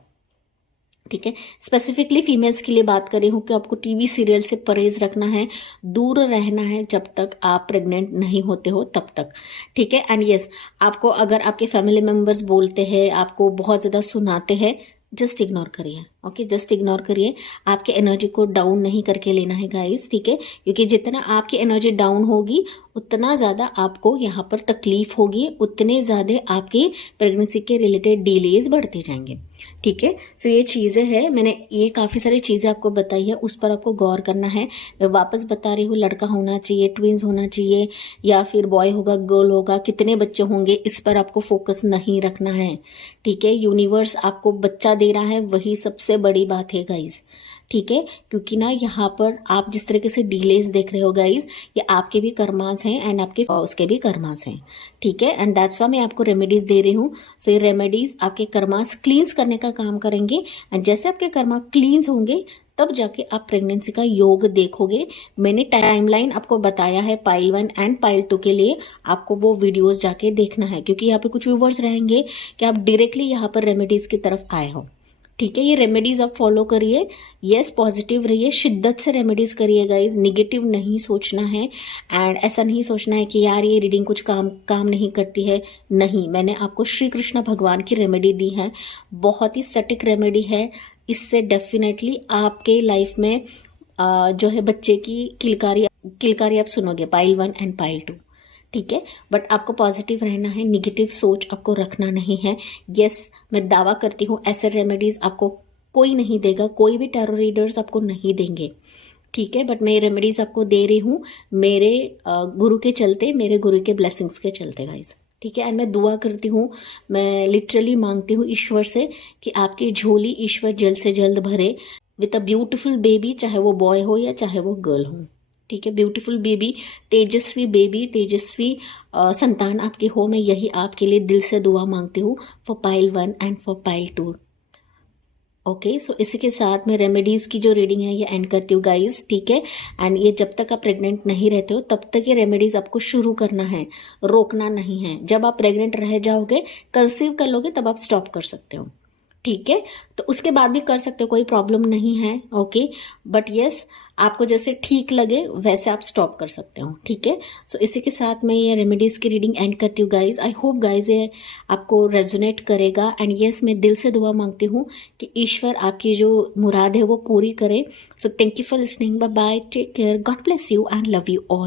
ठीक है, स्पेसिफिकली फीमेल्स के लिए बात कर रही हूँ कि आपको टीवी सीरियल से परहेज रखना है, दूर रहना है जब तक आप प्रेग्नेंट नहीं होते हो तब तक। ठीक है, एंड यस, आपको अगर आपके फैमिली मेम्बर्स बोलते हैं, आपको बहुत ज़्यादा सुनाते हैं, जस्ट इग्नोर करिए। ओके, जस्ट इग्नोर करिए। आपके एनर्जी को डाउन नहीं करके लेना है गाइस। ठीक है, क्योंकि जितना आपकी एनर्जी डाउन होगी उतना ज़्यादा आपको यहाँ पर तकलीफ होगी, उतने ज़्यादा आपकी प्रेगनेंसी के रिलेटेड डिलेज बढ़ते जाएंगे। ठीक है, सो ये चीज़ें हैं, मैंने ये काफ़ी सारी चीज़ें आपको बताई है, उस पर आपको गौर करना है। मैं वापस बता रही हूँ, लड़का होना चाहिए, ट्विंस होना चाहिए, या फिर बॉय होगा, गर्ल होगा, कितने बच्चे होंगे, इस पर आपको फोकस नहीं रखना है। ठीक है, यूनिवर्स आपको बच्चा दे रहा है, वही सबसे बड़ी बात है गाइस। ठीक है, क्योंकि ना यहाँ पर आप जिस तरीके से डिलेज देख रहे हो गाइस, ये आपके भी कर्मास हैं एंड आपके उसके भी कर्मास हैं। ठीक है, एंड दैट्स वाई मैं आपको रेमेडीज दे रही हूँ। सो ये रेमेडीज आपके कर्मास क्लींस करने का काम करेंगे, एंड जैसे आपके कर्मा क्लींस होंगे तब जाके आप प्रेगनेंसी का योग देखोगे। मैंने टाइमलाइन आपको बताया है पाइल 1 एंड पाइल 2 के लिए, आपको वो वीडियोस जाके देखना है, क्योंकि यहाँ पे कुछ व्यूवर्स रहेंगे कि आप डायरेक्टली यहाँ पर रेमेडीज की तरफ आए हो। ठीक है, ये रेमेडीज आप फॉलो करिए। यस, पॉजिटिव रहिए, शिद्दत से रेमेडीज करिए गाइज, निगेटिव नहीं सोचना है, एंड ऐसा नहीं सोचना है कि यार ये रीडिंग कुछ काम नहीं करती है। नहीं, मैंने आपको श्री कृष्ण भगवान की रेमेडी दी है, बहुत ही सटीक रेमेडी है। इससे डेफिनेटली आपके लाइफ में जो है बच्चे की किलकारी आप सुनोगे, पाइल 1 एंड पाइल 2। ठीक है, बट आपको पॉजिटिव रहना है, निगेटिव सोच आपको रखना नहीं है। यस, मैं दावा करती हूँ ऐसे रेमेडीज आपको कोई नहीं देगा, कोई भी टैरो रीडर्स आपको नहीं देंगे। ठीक है, बट मैं ये रेमेडीज आपको दे रही हूँ मेरे गुरु के चलते, मेरे गुरु के ब्लेसिंग्स के चलते गाइस। ठीक है, एंड मैं दुआ करती हूँ, मैं लिटरली मांगती हूँ ईश्वर से कि आपकी झोली ईश्वर जल्द से जल्द भरे विथ अ ब्यूटिफुल बेबी, चाहे वो बॉय हो या चाहे वो गर्ल हो। ठीक है, ब्यूटीफुल बेबी, तेजस्वी संतान आपकी हो। मैं यही आपके लिए दिल से दुआ मांगती हूँ for pile 1 and for pile 2। Okay, so इसी के साथ मैं रेमेडीज की जो रीडिंग है ये एंड करती हूँ गाइस। ठीक है, एंड ये जब तक आप प्रेग्नेंट नहीं रहते हो तब तक ये रेमेडीज आपको शुरू करना है, रोकना नहीं है। जब आप प्रेग्नेंट रह जाओगे, कंसीव कर लोगे, तब आप स्टॉप कर सकते हो। ठीक है, तो उसके बाद भी कर सकते हो, कोई प्रॉब्लम नहीं है। ओके, बट यस, आपको जैसे ठीक लगे वैसे आप स्टॉप कर सकते हो। ठीक है, सो इसी के साथ मैं ये रेमेडीज की रीडिंग एंड करती हूँ गाइज। आई होप गाइज ये आपको रेजोनेट करेगा, एंड यस, मैं दिल से दुआ मांगती हूँ कि ईश्वर आपकी जो मुराद है वो पूरी करे। So thank you for listening, bye bye, take care, God bless you and love you all.